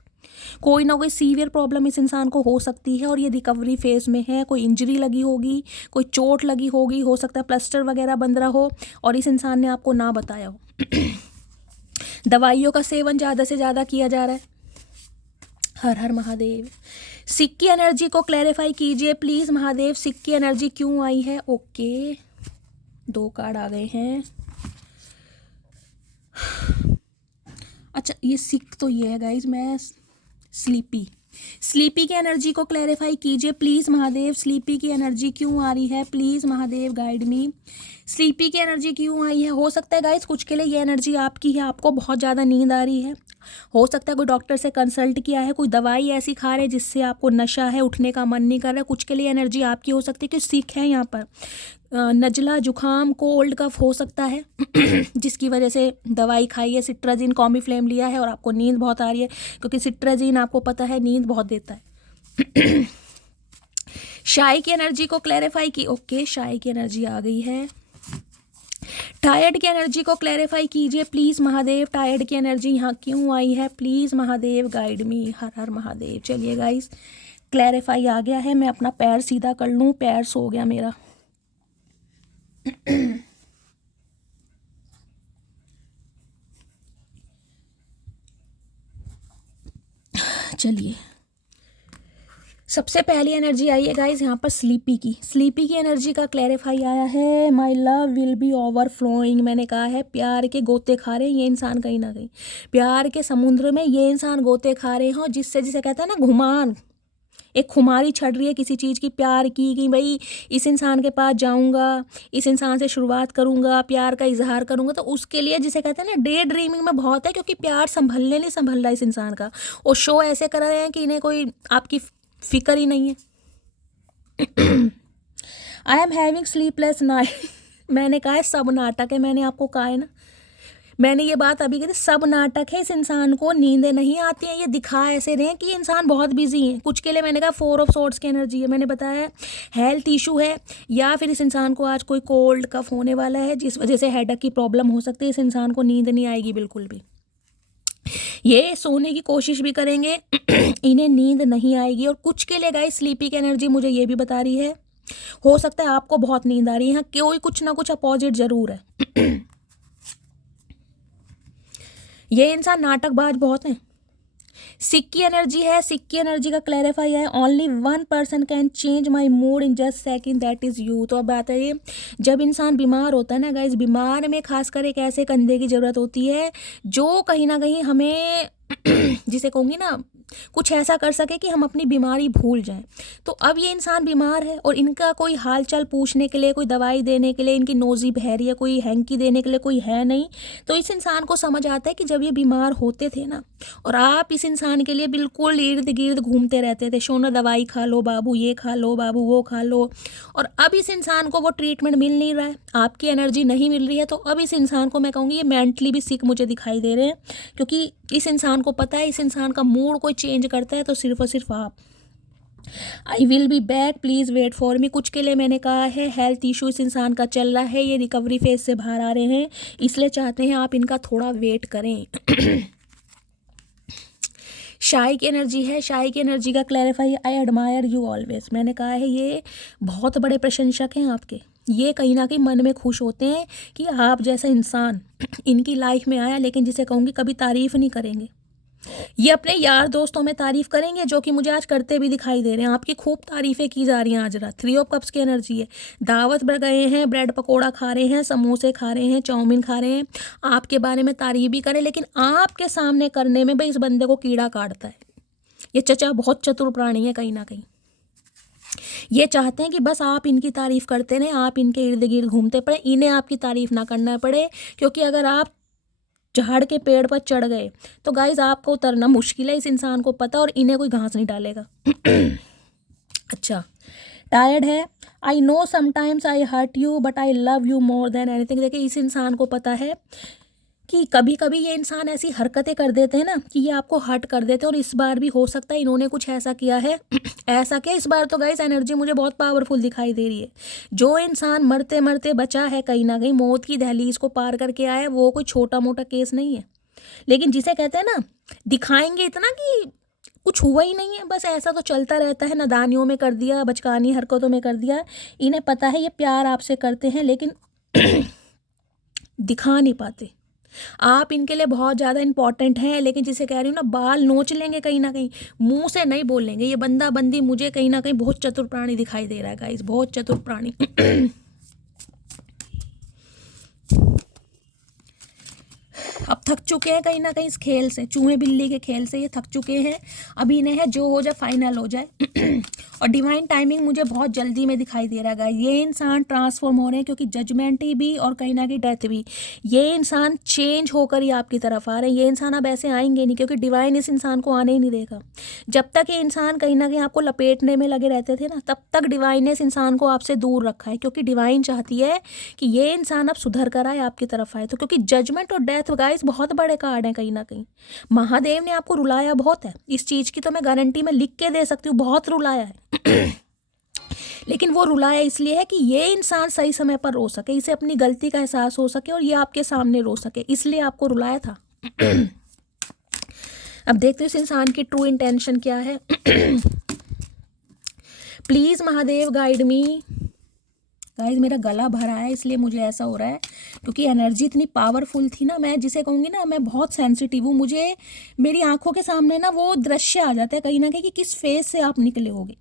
कोई ना कोई सीवियर प्रॉब्लम इस इंसान को हो सकती है और ये रिकवरी फेज में है। कोई इंजरी लगी होगी, कोई चोट लगी होगी, हो सकता है प्लास्टर वगैरह बंद रहा हो और इस इंसान ने आपको ना बताया हो। दवाइयों का सेवन ज़्यादा से ज़्यादा किया जा रहा है। हर हर महादेव। सिक की एनर्जी को क्लैरिफाई कीजिए प्लीज़ महादेव, सिक की एनर्जी क्यों आई है। ओके, 2 कार्ड आ गए हैं। अच्छा, ये सिक तो ये है गाइज, मैं स्लीपी की एनर्जी को क्लैरिफाई कीजिए प्लीज़ महादेव। स्लीपी की एनर्जी क्यों आ रही है please Mahadev, guide me. Sleepy की एनर्जी क्यों आई है। हो सकता है गाइस कुछ के लिए ये एनर्जी आपकी है, आपको बहुत ज़्यादा नींद आ रही है। हो सकता है कोई डॉक्टर से कंसल्ट किया है, कोई दवाई ऐसी खा रहे हैं जिससे आपको नशा है, उठने का मन नहीं कर रहा है। कुछ के लिए एनर्जी आपकी हो सकती है कि सिक है यहाँ पर, नजला, जुखाम, कोल्ड कफ हो सकता है जिसकी वजह से दवाई खाई है, सिट्राजिन, कॉम्बीफ्लेम लिया है और आपको नींद बहुत आ रही है, क्योंकि सिट्राजिन आपको पता है नींद बहुत देता है। शाय की एनर्जी को क्लैरिफाई की। ओके, शाय की एनर्जी आ गई है। टायर्ड की एनर्जी को क्लैरिफाई कीजिए प्लीज़ महादेव। टायर्ड की एनर्जी यहाँ क्यों आई है please Mahadev, guide me. Har Har Mahadev. चलिए गाइस, क्लैरिफाई आ गया है। मैं अपना पैर सीधा कर लूँ, पैर सो गया मेरा। चलिए, सबसे पहली एनर्जी आई है गाइज यहाँ पर स्लीपी की एनर्जी का क्लैरिफाई आया है। My love will be overflowing. मैंने कहा है प्यार के गोते खा रहे हैं ये इंसान, कहीं ना कहीं प्यार के समुद्र में ये इंसान गोते खा रहे हो, जिससे जिसे कहता है ना घुमान, एक खुमारी छड़ रही है किसी चीज़ की, प्यार की, कि भाई इस इंसान के पास जाऊंगा, इस इंसान से शुरुआत करूंगा, प्यार का इजहार करूंगा। तो उसके लिए जिसे कहते हैं ना डे ड्रीमिंग में बहुत है, क्योंकि प्यार संभलने नहीं संभल रहा इस इंसान का। और शो ऐसे कर रहे हैं कि इन्हें कोई आपकी फिक्र ही नहीं है। I am having sleepless night. मैंने कहा है सब नाटक है, मैंने आपको कहा है ना, मैंने ये बात अभी कही, सब नाटक है। इस इंसान को नींदें नहीं आती हैं, ये दिखा ऐसे रहे हैं कि इंसान बहुत बिजी है। कुछ के लिए मैंने कहा 4 ऑफ सॉर्ड्स की एनर्जी है, मैंने बताया हेल्थ इशू है, या फिर इस इंसान को आज कोई कोल्ड कफ होने वाला है जिस वजह से हेडेक की प्रॉब्लम हो सकती है। इस इंसान को नींद नहीं आएगी बिल्कुल भी, ये सोने की कोशिश भी करेंगे इन्हें नींद नहीं आएगी। और कुछ के लिए गाइस स्लीपी की एनर्जी मुझे ये भी बता रही है, हो सकता है आपको बहुत नींद आ रही है, यहाँ कोई कुछ ना कुछ अपोजिट जरूर है। ये इंसान नाटकबाज बहुत है। सिक की एनर्जी है, सिक की एनर्जी का क्लैरिफाई है, only 1 person can change my mood in just second, that is you. तो अब बात है ये, जब इंसान बीमार होता है ना गाइज, बीमार में खासकर एक ऐसे कंधे की ज़रूरत होती है जो कहीं ना कहीं हमें जिसे कहूँगी ना कुछ ऐसा कर सके कि हम अपनी बीमारी भूल जाएं। तो अब ये इंसान बीमार है और इनका कोई हालचाल पूछने के लिए, कोई दवाई देने के लिए, इनकी नोज़ी बह रही है, कोई हैंकी देने के लिए कोई है नहीं। तो इस इंसान को समझ आता है कि जब ये बीमार होते थे ना, और आप इस इंसान के लिए बिल्कुल इर्द गिर्द घूमते रहते थे, शोना दवाई खा लो बाबू, ये खा लो बाबू, वो खा लो, और अब इस इंसान को वो ट्रीटमेंट मिल नहीं रहा है, आपकी एनर्जी नहीं मिल रही है, तो अब इस इंसान को मैं कहूँगी ये मेंटली भी सिक मुझे दिखाई दे रहे हैं, क्योंकि इस इंसान को पता है इस इंसान का मूड कोई चेंज करता है तो सिर्फ और सिर्फ आप। I will be back, please wait for me, कुछ के लिए मैंने कहा है। हेल्थ इशू इस इंसान का चल रहा है, ये रिकवरी फेज से बाहर आ रहे हैं, इसलिए चाहते हैं आप इनका थोड़ा वेट करें। शाई की एनर्जी है, शाई की एनर्जी का clarify, I admire you always, मैंने कहा है ये बहुत बड़े प्रशंसक हैं आपके, ये कहीं ना कहीं मन में खुश होते हैं कि आप जैसा इंसान इनकी लाइफ में आया, लेकिन जिसे कहूँगी कभी तारीफ़ नहीं करेंगे। ये अपने यार दोस्तों में तारीफ़ करेंगे, जो कि मुझे आज करते भी दिखाई दे रहे हैं, आपकी खूब तारीफ़ें की जा रही हैं आज रात। 3 ऑफ कप्स की एनर्जी है, दावत पर गए हैं, ब्रेड पकोड़ा खा रहे हैं, समोसे खा रहे हैं, चाउमीन खा रहे हैं, आपके बारे में तारीफ़ भी करें, लेकिन आपके सामने करने में भाई इस बंदे को कीड़ा काटता है। ये चचा बहुत चतुर प्राणी है कहीं ना कहीं, ये चाहते हैं कि बस आप इनकी तारीफ़ करते रहें, आप इनके इर्द गिर्द घूमते पड़े, इन्हें आपकी तारीफ़ ना करना पड़े, क्योंकि अगर आप झाड़ के पेड़ पर चढ़ गए तो गाइज आपको उतरना मुश्किल है, इस इंसान को पता, और इन्हें कोई घास नहीं डालेगा। अच्छा, टायर्ड है, I know sometimes I hurt you but I love you more than anything. देखिए इस इंसान को पता है कि कभी कभी ये इंसान ऐसी हरकतें कर देते हैं ना कि ये आपको हर्ट कर देते हैं, और इस बार भी हो सकता है इन्होंने कुछ ऐसा किया है। ऐसा क्या, इस बार तो गाइस एनर्जी मुझे बहुत पावरफुल दिखाई दे रही है। जो इंसान मरते मरते बचा है, कहीं ना कहीं मौत की दहलीज को पार करके आया है, वो कोई छोटा मोटा केस नहीं है, लेकिन जिसे कहते हैं ना दिखाएंगे इतना कि कुछ हुआ ही नहीं है, बस ऐसा तो चलता रहता है, नादानियों में कर दिया, बचकानी हरकतों में कर दिया। इन्हें पता है ये प्यार आपसे करते हैं, लेकिन दिखा नहीं पाते। आप इनके लिए बहुत ज़्यादा इंपॉर्टेंट हैं, लेकिन जिसे कह रही हूँ ना, बाल नोच लेंगे कहीं ना कहीं, मुंह से नहीं बोलेंगे। ये बंदा बंदी मुझे कहीं ना कहीं बहुत चतुर प्राणी दिखाई दे रहा है गाइस, बहुत चतुर प्राणी। अब थक चुके हैं कहीं ना कहीं इस खेल से, चूहे बिल्ली के खेल से ये थक चुके हैं। अभी इन्हें है जो हो जाए फाइनल हो जाए। और डिवाइन टाइमिंग मुझे बहुत जल्दी में दिखाई दे रहा है। ये इंसान ट्रांसफॉर्म हो रहे हैं, क्योंकि जजमेंट भी और कहीं ना कहीं डेथ भी, ये इंसान चेंज होकर ही आपकी तरफ आ रहे हैं। ये इंसान अब ऐसे आएंगे नहीं, क्योंकि डिवाइन इस इंसान को आने ही नहीं देगा। जब तक ये इंसान कहीं ना कहीं आपको लपेटने में लगे रहते थे ना, तब तक डिवाइन ने इस इंसान को आपसे दूर रखा है, क्योंकि डिवाइन चाहती है कि ये इंसान अब सुधर कर आए, आपकी तरफ आए। तो क्योंकि जजमेंट और डेथ गाइस बहुत बड़े कार्ड हैं कहीं ना कहीं, महादेव ने आपको रुलाया बहुत है, इस चीज़ की तो मैं गारंटी में लिख के दे सकती हूँ, बहुत रुलाया है। लेकिन वो रुलाया इसलिए है कि ये इंसान सही समय पर रो सके, इसे अपनी गलती का एहसास हो सके, और ये आपके सामने रो सके, इसलिए आपको रुलाया था। अब देखते हो इस इंसान की ट्रू इंटेंशन क्या है। Please Mahadev guide me. Guys मेरा गला भरा है, इसलिए मुझे ऐसा हो रहा है, क्योंकि एनर्जी इतनी पावरफुल थी ना, मैं जिसे कहूँगी ना, मैं बहुत सेंसिटिव हूँ। मुझे मेरी आंखों के सामने ना वो दृश्य आ जाता है कहीं ना कहीं कि किस फेज से आप निकले होगे।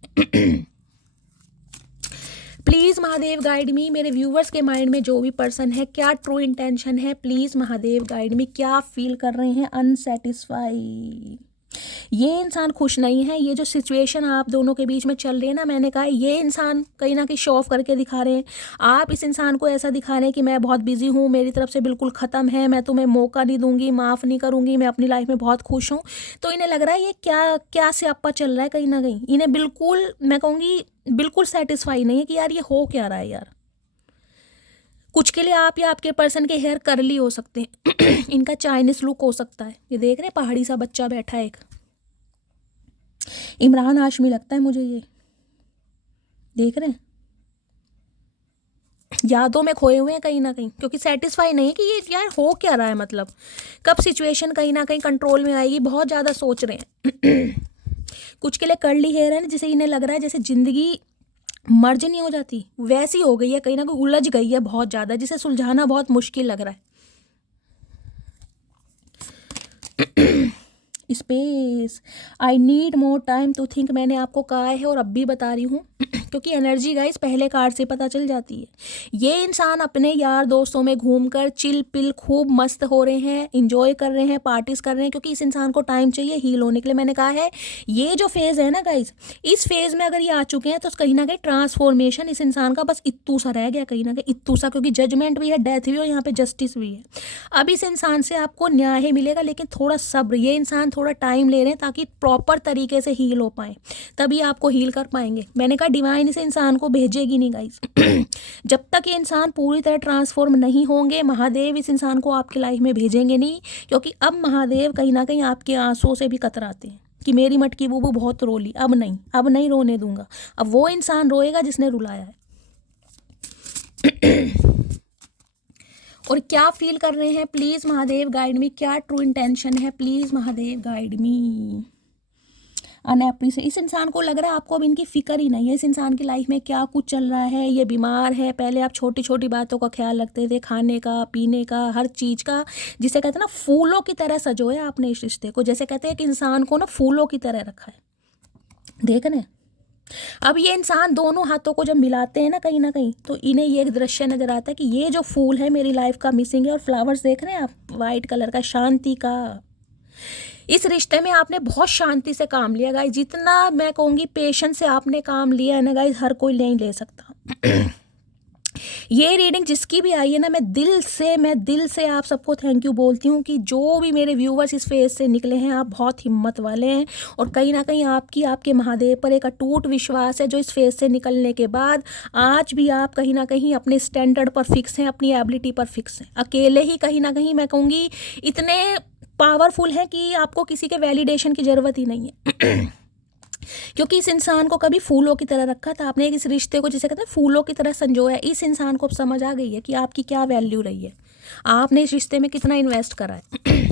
प्लीज़ महादेव गाइड मी। मेरे व्यूवर्स के माइंड में जो भी पर्सन है, क्या ट्रू इंटेंशन है, प्लीज़ महादेव गाइड मी। क्या फील कर रहे हैं, अनसेटिस्फाई, ये इंसान खुश नहीं है। ये जो सिचुएशन आप दोनों के बीच में चल रही है ना, मैंने कहा ये इंसान कहीं ना कहीं शो ऑफ करके दिखा रहे हैं। आप इस इंसान को ऐसा दिखा रहे हैं कि मैं बहुत बिजी हूँ, मेरी तरफ से बिल्कुल ख़त्म है, मैं तुम्हें मौका नहीं दूंगी, माफ़ नहीं करूँगी, मैं अपनी लाइफ में बहुत खुश हूँ। तो इन्हें लग रहा है ये क्या क्या स्यापा चल रहा है कहीं ना कहीं। इन्हें बिल्कुल, मैं कहूँगी बिल्कुल सेटिस्फाई नहीं है कि यार ये हो क्या रहा है यार। कुछ के लिए आप या आपके पर्सन के हेयर करली हो सकते हैं। इनका चाइनीज लुक हो सकता है। ये देख रहे हैं पहाड़ी सा बच्चा बैठा है एक, इमरान हाशमी लगता है मुझे ये, देख रहे हैं, यादों में खोए हुए हैं कहीं ना कहीं, क्योंकि सेटिस्फाई नहीं है कि ये यार हो क्या रहा है, मतलब कब सिचुएशन कहीं ना कहीं कंट्रोल में आएगी, बहुत ज़्यादा सोच रहे हैं। कुछ के लिए कर्ली हेयर है ना, जिसे इन्हें लग रहा है जैसे जिंदगी मर्ज नहीं हो जाती, वैसी हो गई है, कहीं ना कहीं उलझ गई है बहुत ज़्यादा, जिसे सुलझाना बहुत मुश्किल लग रहा है। Space, I need more time to think, मैंने आपको कहा है और अब भी बता रही हूँ क्योंकि एनर्जी गाइस पहले कार्ड से पता चल जाती है। ये इंसान अपने यार दोस्तों में घूमकर चिल पिल खूब मस्त हो रहे हैं, इंजॉय कर रहे हैं, पार्टीज कर रहे हैं, क्योंकि इस इंसान को टाइम चाहिए हील होने के लिए। मैंने कहा है ये जो फेज़ है ना गाइस, इस फेज़ में अगर ये आ चुके हैं तो कहीं ना कहीं ट्रांसफॉर्मेशन इस इंसान का बस इत्तू सा रह गया, कहीं ना कहीं इत्तू सा, क्योंकि जजमेंट भी है, डेथ भी है और यहाँ पे जस्टिस भी है। अब इस इंसान से आपको न्याय ही मिलेगा, लेकिन थोड़ा सब्र, ये इंसान थोड़ा टाइम ले रहे हैं ताकि प्रॉपर तरीके से हील हो पाए, तभी आपको हील कर पाएंगे। मैंने कहा डिवाइन इस इंसान को भेजेगी नहीं गाइस जब तक ये इंसान पूरी तरह ट्रांसफॉर्म नहीं होंगे, महादेव इस इंसान को आपकी लाइफ में भेजेंगे नहीं, क्योंकि अब महादेव कहीं ना कहीं आपके आंसुओं से भी कतराते हैं कि मेरी मटकी बूबू बहुत रोली, अब नहीं रोने दूंगा। अब वो इंसान रोएगा जिसने रुलाया है। और क्या फील कर रहे हैं प्लीज महादेव गाइड मी, क्या ट्रू इंटेंशन है please Mahadev guide me. Unhappy से इस इंसान को लग रहा है आपको अब इनकी फिक्र ही नहीं है, इस इंसान की लाइफ में क्या कुछ चल रहा है, ये बीमार है। पहले आप छोटी छोटी बातों का ख्याल रखते थे, खाने का, पीने का, हर चीज़ का, जिसे कहते हैं ना फूलों की तरह सजोया आपने इस रिश्ते को, जैसे कहते हैं कि इंसान को ना फूलों की तरह रखा है, देख रहे हैं। अब ये इंसान दोनों हाथों को जब मिलाते हैं ना कहीं तो इन्हें ये एक दृश्य नजर आता है कि ये जो फूल है मेरी लाइफ का मिसिंग है, और फ्लावर्स देख रहे हैं आप वाइट कलर का, शांति का। इस रिश्ते में आपने बहुत शांति से काम लिया गाइस, जितना मैं कहूँगी पेशेंस से आपने काम लिया है ना गाइस, हर कोई नहीं ले सकता। ये रीडिंग जिसकी भी आई है ना, मैं दिल से आप सबको थैंक यू बोलती हूँ कि जो भी मेरे व्यूवर्स इस फेज से निकले हैं, आप बहुत हिम्मत वाले हैं, और कहीं ना कहीं आपके महादेव पर एक अटूट विश्वास है, जो इस फेज से निकलने के बाद आज भी आप कहीं ना कहीं अपने स्टैंडर्ड पर फिक्स हैं, अपनी एबिलिटी पर फिक्स हैं। अकेले ही कहीं ना कहीं मैं कहूँगी इतने पावरफुल है कि आपको किसी के वैलिडेशन की ज़रूरत ही नहीं है। क्योंकि इस इंसान को कभी फूलों की तरह रखा था आपने, इस रिश्ते को जिसे कहते हैं फूलों की तरह संजोया। इस इंसान को अब समझ आ गई है कि आपकी क्या वैल्यू रही है, आपने इस रिश्ते में कितना इन्वेस्ट करा है।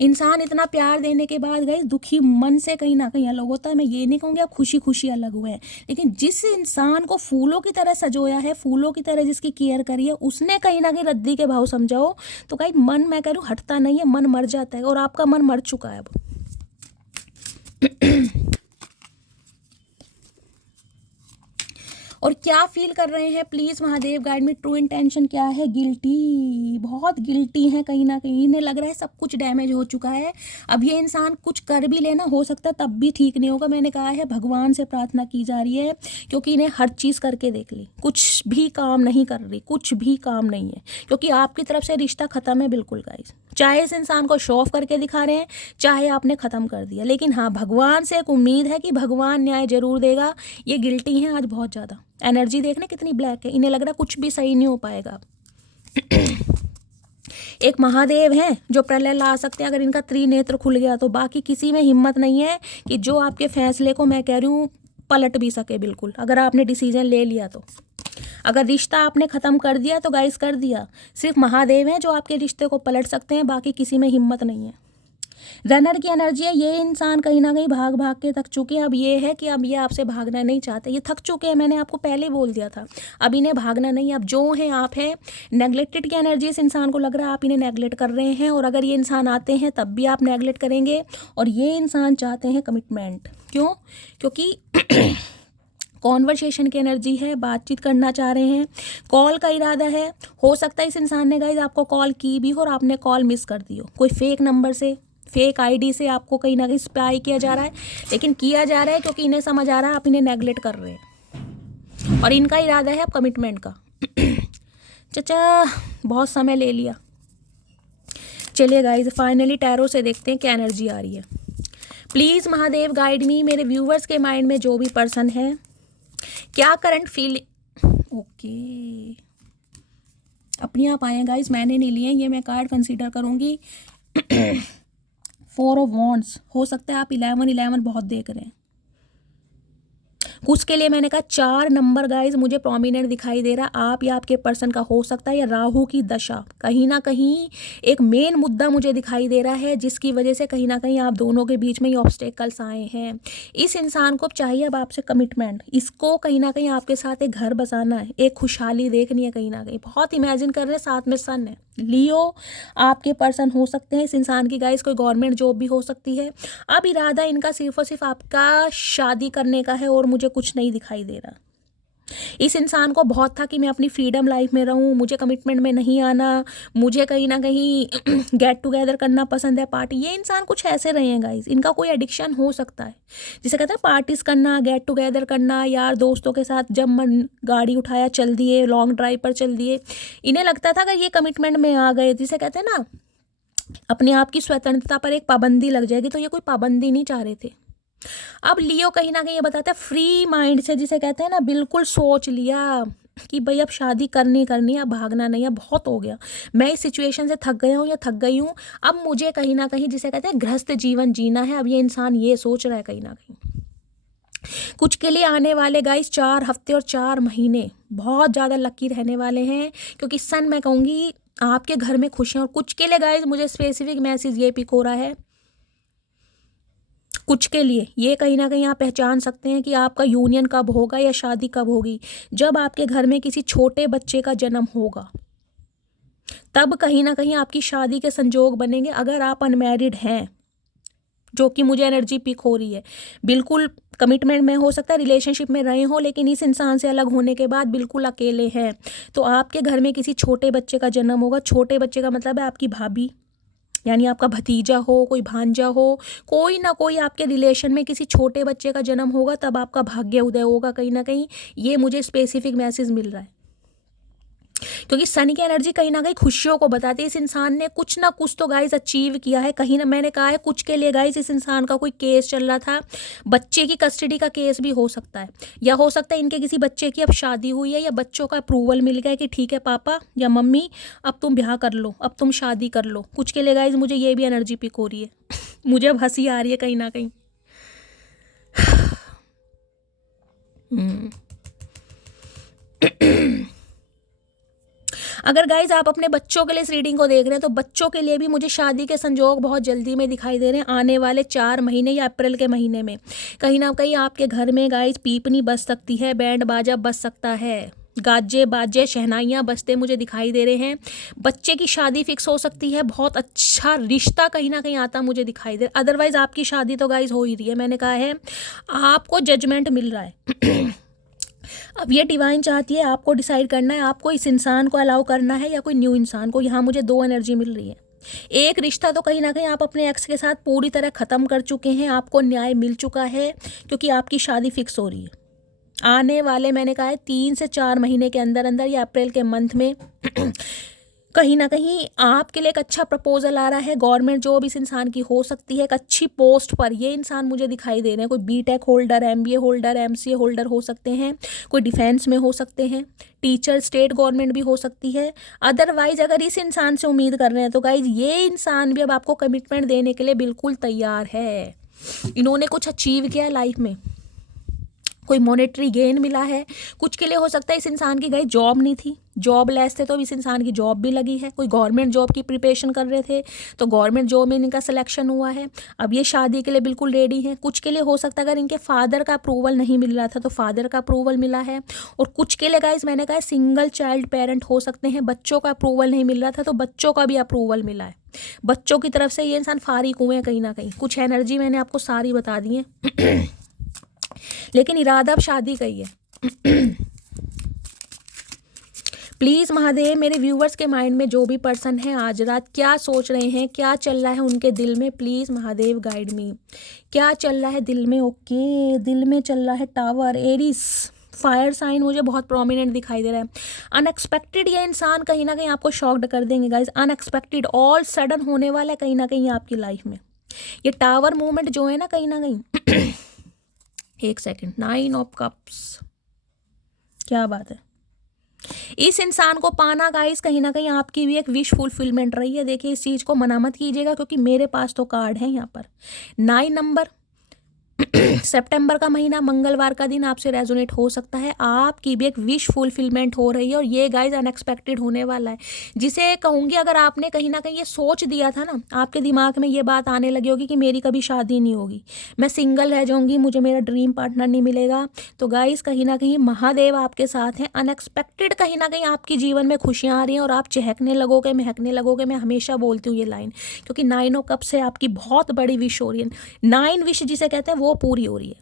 इंसान इतना प्यार देने के बाद गई दुखी मन से कहीं ना कहीं अलग होता है। मैं ये नहीं कहूँगी आप खुशी खुशी अलग हुए हैं, लेकिन जिस इंसान को फूलों की तरह सजोया है, फूलों की तरह जिसकी केयर करी है, उसने कहीं ना कहीं रद्दी के भाव समझाओ तो कहीं मन, मैं कह रही हूँ हटता नहीं है, मन मर जाता है, और आपका मन मर चुका है अब। और क्या फील कर रहे हैं प्लीज महादेव गाइड में, ट्रू इंटेंशन क्या है। गिल्टी, बहुत गिल्टी है कहीं ना कहीं, इन्हें लग रहा है सब कुछ डैमेज हो चुका है। अब ये इंसान कुछ कर भी लेना, हो सकता है तब भी ठीक नहीं होगा। मैंने कहा है भगवान से प्रार्थना की जा रही है, क्योंकि इन्हें हर चीज़ करके देख ली, कुछ भी काम नहीं कर रही, कुछ भी काम नहीं है, क्योंकि आपकी तरफ से रिश्ता ख़त्म है बिल्कुल गाइस। चाहे इस इंसान को शो ऑफ करके दिखा रहे हैं, चाहे आपने ख़त्म कर दिया, लेकिन हाँ भगवान से एक उम्मीद है कि भगवान न्याय जरूर देगा। ये गिल्टी हैं आज बहुत ज़्यादा, एनर्जी देखने कितनी ब्लैक है, इन्हें लग रहा है कुछ भी सही नहीं हो पाएगा। एक महादेव हैं जो प्रलय ला सकते हैं, अगर इनका त्रिनेत्र खुल गया तो बाकी किसी में हिम्मत नहीं है कि जो आपके फैसले को मैं कह रही हूँ पलट भी सके बिल्कुल। अगर आपने डिसीजन ले लिया तो, अगर रिश्ता आपने ख़त्म कर दिया तो गाइस कर दिया। सिर्फ महादेव हैं जो आपके रिश्ते को पलट सकते हैं, बाकी किसी में हिम्मत नहीं है। रनर की एनर्जी है, ये इंसान कहीं ना कहीं भाग भाग के थक चुके हैं। अब ये है कि अब ये आपसे भागना नहीं चाहते, ये थक चुके हैं, मैंने आपको पहले बोल दिया था। अब इन्हें भागना नहीं, अब जो हैं आप हैं। नेगलेक्टेड की एनर्जी इस इंसान को लग रहा है आप इन्हें नेगलेक्ट कर रहे हैं, और अगर ये इंसान आते हैं तब भी आप नेगलेक्ट करेंगे। और ये इंसान चाहते हैं कमिटमेंट, क्यों? क्योंकि कॉन्वर्सेशन की एनर्जी है, बातचीत करना चाह रहे हैं, कॉल का इरादा है। हो सकता है इस इंसान ने गाइस आपको कॉल की भी हो और आपने कॉल मिस कर दी हो, कोई फेक नंबर से, फेक आईडी से आपको कहीं ना कहीं स्पाई किया जा रहा है, लेकिन किया जा रहा है क्योंकि इन्हें समझ आ रहा है आप इन्हें नेगलेक्ट कर रहे हैं, और इनका इरादा है अब कमिटमेंट का। चाचा बहुत समय ले लिया, चलिए गाइस फाइनली टैरो से देखते हैं क्या एनर्जी आ रही है। प्लीज़ महादेव गाइड मी, मेरे व्यूवर्स के माइंड में जो भी पर्सन है, क्या करंट फीलिंग, ओके अपने आप आए गाइस, मैंने नहीं लिए, ये मैं कार्ड कंसीडर करूँगी। 4 ऑफ वॉन्ड्स, हो सकता है आप 11 बहुत देख रहे हैं, कुछ के लिए मैंने कहा 4 नंबर गाइस मुझे प्रोमिनेंट दिखाई दे रहा। आप या आपके पर्सन का हो सकता है, या राहु की दशा कहीं ना कहीं एक मेन मुद्दा मुझे दिखाई दे रहा है, जिसकी वजह से कहीं ना कहीं आप दोनों के बीच में ये ऑब्स्टेकल्स आए हैं। इस इंसान को चाहिए अब आपसे कमिटमेंट, इसको कहीं ना कहीं आपके साथ एक घर बसाना है, एक खुशहाली देखनी है, कहीं ना कहीं बहुत इमेजिन कर रहे हैं, साथ में सन है। लियो आपके पर्सन हो सकते हैं, इस इंसान की गाइस कोई गवर्नमेंट जॉब भी हो सकती है। अब इरादा इनका सिर्फ और सिर्फ आपका शादी करने का है, और मुझे मुझे कुछ नहीं दिखाई दे रहा। इस इंसान को बहुत था कि मैं अपनी फ्रीडम लाइफ में रहूं, मुझे कमिटमेंट में नहीं आना, मुझे कहीं ना कहीं गेट टुगेदर करना पसंद है, पार्टी। ये इंसान कुछ ऐसे रहे हैं गाइस, इनका कोई एडिक्शन हो सकता है, जिसे कहते हैं पार्टीज करना, गेट टुगेदर करना, यार दोस्तों के साथ जब मन गाड़ी उठाया चल दिए, लॉन्ग ड्राइव पर चल दिए। इन्हें लगता था कि ये कमिटमेंट में आ गए, जिसे कहते हैं ना अपने आप की स्वतंत्रता पर एक पाबंदी लग जाएगी, तो ये कोई पाबंदी नहीं चाह रहे थे। अब लियो कहीं ना कहीं ये बताता है फ्री माइंड से, जिसे कहते हैं ना बिल्कुल सोच लिया कि भाई अब शादी करनी है, अब भागना नहीं है, बहुत हो गया, मैं इस सिचुएशन से थक गया हूँ या थक गई हूँ, अब मुझे कहीं ना कहीं जिसे कहते हैं गृहस्थ जीवन जीना है। अब ये इंसान ये सोच रहा है कहीं ना कहीं। कुछ के लिए आने वाले गाइस 4 हफ्ते और 4 महीने बहुत ज़्यादा लकी रहने वाले हैं, क्योंकि सन मैं कहूँगी आपके घर में खुशियाँ। और कुछ के लिए गाइस मुझे स्पेसिफिक मैसेज ये पिक हो रहा है, कुछ के लिए ये कहीं ना कहीं आप पहचान सकते हैं कि आपका यूनियन कब होगा या शादी कब होगी। जब आपके घर में किसी छोटे बच्चे का जन्म होगा, तब कहीं ना कहीं आपकी शादी के संजोग बनेंगे। अगर आप अनमैरिड हैं, जो कि मुझे एनर्जी पिक हो रही है, बिल्कुल कमिटमेंट में हो सकता है, रिलेशनशिप में रहे हो, लेकिन इस इंसान से अलग होने के बाद बिल्कुल अकेले हैं, तो आपके घर में किसी छोटे बच्चे का जन्म होगा। छोटे बच्चे का मतलब है आपकी भाभी, यानी आपका भतीजा हो, कोई भांजा हो, कोई ना कोई आपके रिलेशन में किसी छोटे बच्चे का जन्म होगा, तब आपका भाग्य उदय होगा कहीं ना कहीं। ये मुझे स्पेसिफिक मैसेज मिल रहा है, क्योंकि सन की एनर्जी कहीं ना कहीं खुशियों को बताती है। इस इंसान ने कुछ ना कुछ तो गाइस अचीव किया है कहीं ना, मैंने कहा है कुछ के लिए गाइस इस इंसान का कोई केस चल रहा था, बच्चे की कस्टडी का केस भी हो सकता है, या हो सकता है इनके किसी बच्चे की अब शादी हुई है, या बच्चों का अप्रूवल मिल गया कि ठीक है पापा या मम्मी अब तुम ब्याह कर लो, अब तुम शादी कर लो। कुछ के लिए गाइस मुझे ये भी एनर्जी पिक हो रही है मुझे अब हंसी आ रही है कहीं ना कहीं। अगर गाइज आप अपने बच्चों के लिए इस रीडिंग को देख रहे हैं, तो बच्चों के लिए भी मुझे शादी के संजोग बहुत जल्दी में दिखाई दे रहे हैं, आने वाले 4 महीने या अप्रैल के महीने में। कहीं ना कहीं आपके घर में गाइज पीपनी बज सकती है, बैंड बाजा बज सकता है, गाजे बाजे शहनाइयाँ बजते मुझे दिखाई दे रहे हैं। बच्चे की शादी फिक्स हो सकती है, बहुत अच्छा रिश्ता कहीं ना कहीं आता मुझे दिखाई दे। अदरवाइज आपकी शादी तो गाइज हो ही रही है, मैंने कहा है आपको जजमेंट मिल रहा है अब ये डिवाइन चाहती है, आपको डिसाइड करना है आपको इस इंसान को अलाउ करना है या कोई न्यू इंसान को। यहाँ मुझे 2 एनर्जी मिल रही है। एक रिश्ता तो कहीं ना कहीं आप अपने एक्स के साथ पूरी तरह ख़त्म कर चुके हैं, आपको न्याय मिल चुका है, क्योंकि आपकी शादी फिक्स हो रही है आने वाले, मैंने कहा है 3 से 4 महीने के अंदर अंदर, या अप्रैल के मंथ में कहीं ना कहीं आपके लिए एक अच्छा प्रपोजल आ रहा है। गवर्नमेंट जॉब इस इंसान की हो सकती है, एक अच्छी पोस्ट पर ये इंसान मुझे दिखाई दे रहे हैं। कोई BTech holder, MBA holder, MCA holder हो सकते हैं, कोई डिफेंस में हो सकते हैं, टीचर, स्टेट गवर्नमेंट भी हो सकती है। अदरवाइज अगर इस इंसान से उम्मीद कर रहे हैं, तो गाइज ये इंसान भी अब आपको कमिटमेंट देने के लिए बिल्कुल तैयार है। इन्होंने कुछ अचीव किया लाइफ में, कोई मॉनेटरी गेन मिला है। कुछ के लिए हो सकता है इस इंसान की गाइस जॉब नहीं थी, जॉब लेस थे, तो इस इंसान की जॉब भी लगी है। कोई गवर्नमेंट जॉब की प्रिपरेशन कर रहे थे, तो गवर्नमेंट जॉब में इनका सिलेक्शन हुआ है, अब ये शादी के लिए बिल्कुल रेडी हैं। कुछ के लिए हो सकता है अगर इनके फादर का अप्रूवल नहीं मिल रहा था, तो फादर का अप्रूवल मिला है। और कुछ के लिए गाइस मैंने कहा सिंगल चाइल्ड पेरेंट हो सकते हैं, बच्चों का अप्रूवल नहीं मिल रहा था, तो बच्चों का भी अप्रूवल मिला है। बच्चों की तरफ से ये इंसान फारिग हुए हैं कहीं ना कहीं। कुछ एनर्जी मैंने आपको सारी बता दी है लेकिन इरादा अब शादी का ही है प्लीज़ महादेव, मेरे व्यूवर्स के माइंड में जो भी पर्सन है आज रात क्या सोच रहे हैं, क्या चल रहा है उनके दिल में, प्लीज़ महादेव गाइड मी। क्या चल रहा है दिल में? ओके, दिल में चल रहा है टावर, एरीज, फायर साइन मुझे बहुत प्रोमिनेंट दिखाई दे रहा है। अनएक्सपेक्टेड ये इंसान कहीं ना कहीं आपको शॉक्ड कर देंगे गाइज। अनएक्सपेक्टेड, ऑल सडन होने वाला है कहीं ना कहीं आपकी लाइफ में। ये टावर मूवमेंट जो है ना कहीं ना कहीं एक सेकंड, 9 ऑफ कप्स, क्या बात है। इस इंसान को पाना गाइस कहीं ना कहीं आपकी भी एक विश फुलफिलमेंट रही है। देखिए इस चीज़ को मना मत कीजिएगा, क्योंकि मेरे पास तो कार्ड है यहाँ पर 9 नंबर सितंबर का महीना, मंगलवार का दिन आपसे रेजोनेट हो सकता है। आपकी भी एक विश फुलफिलमेंट हो रही है, और ये गाइज अनएक्सपेक्टेड होने वाला है। जिसे कहूँगी अगर आपने कहीं ना कहीं ये सोच दिया था ना, आपके दिमाग में ये बात आने लगी होगी कि मेरी कभी शादी नहीं होगी, मैं सिंगल रह जाऊँगी, मुझे मेरा ड्रीम पार्टनर नहीं मिलेगा, तो गाइज कहीं ना कहीं महादेव आपके साथ हैं। अनएक्सपेक्टेड कहीं ना कहीं आपके जीवन में खुशियाँ आ रही हैं, और आप चहकने लगोगे, महकने लगोगे। मैं हमेशा बोलती हूँ ये लाइन, क्योंकि 9 ऑफ कप्स से आपकी बहुत बड़ी विश हो रही है। 9 विश जिसे कहते हैं वो पूरी हो रही है।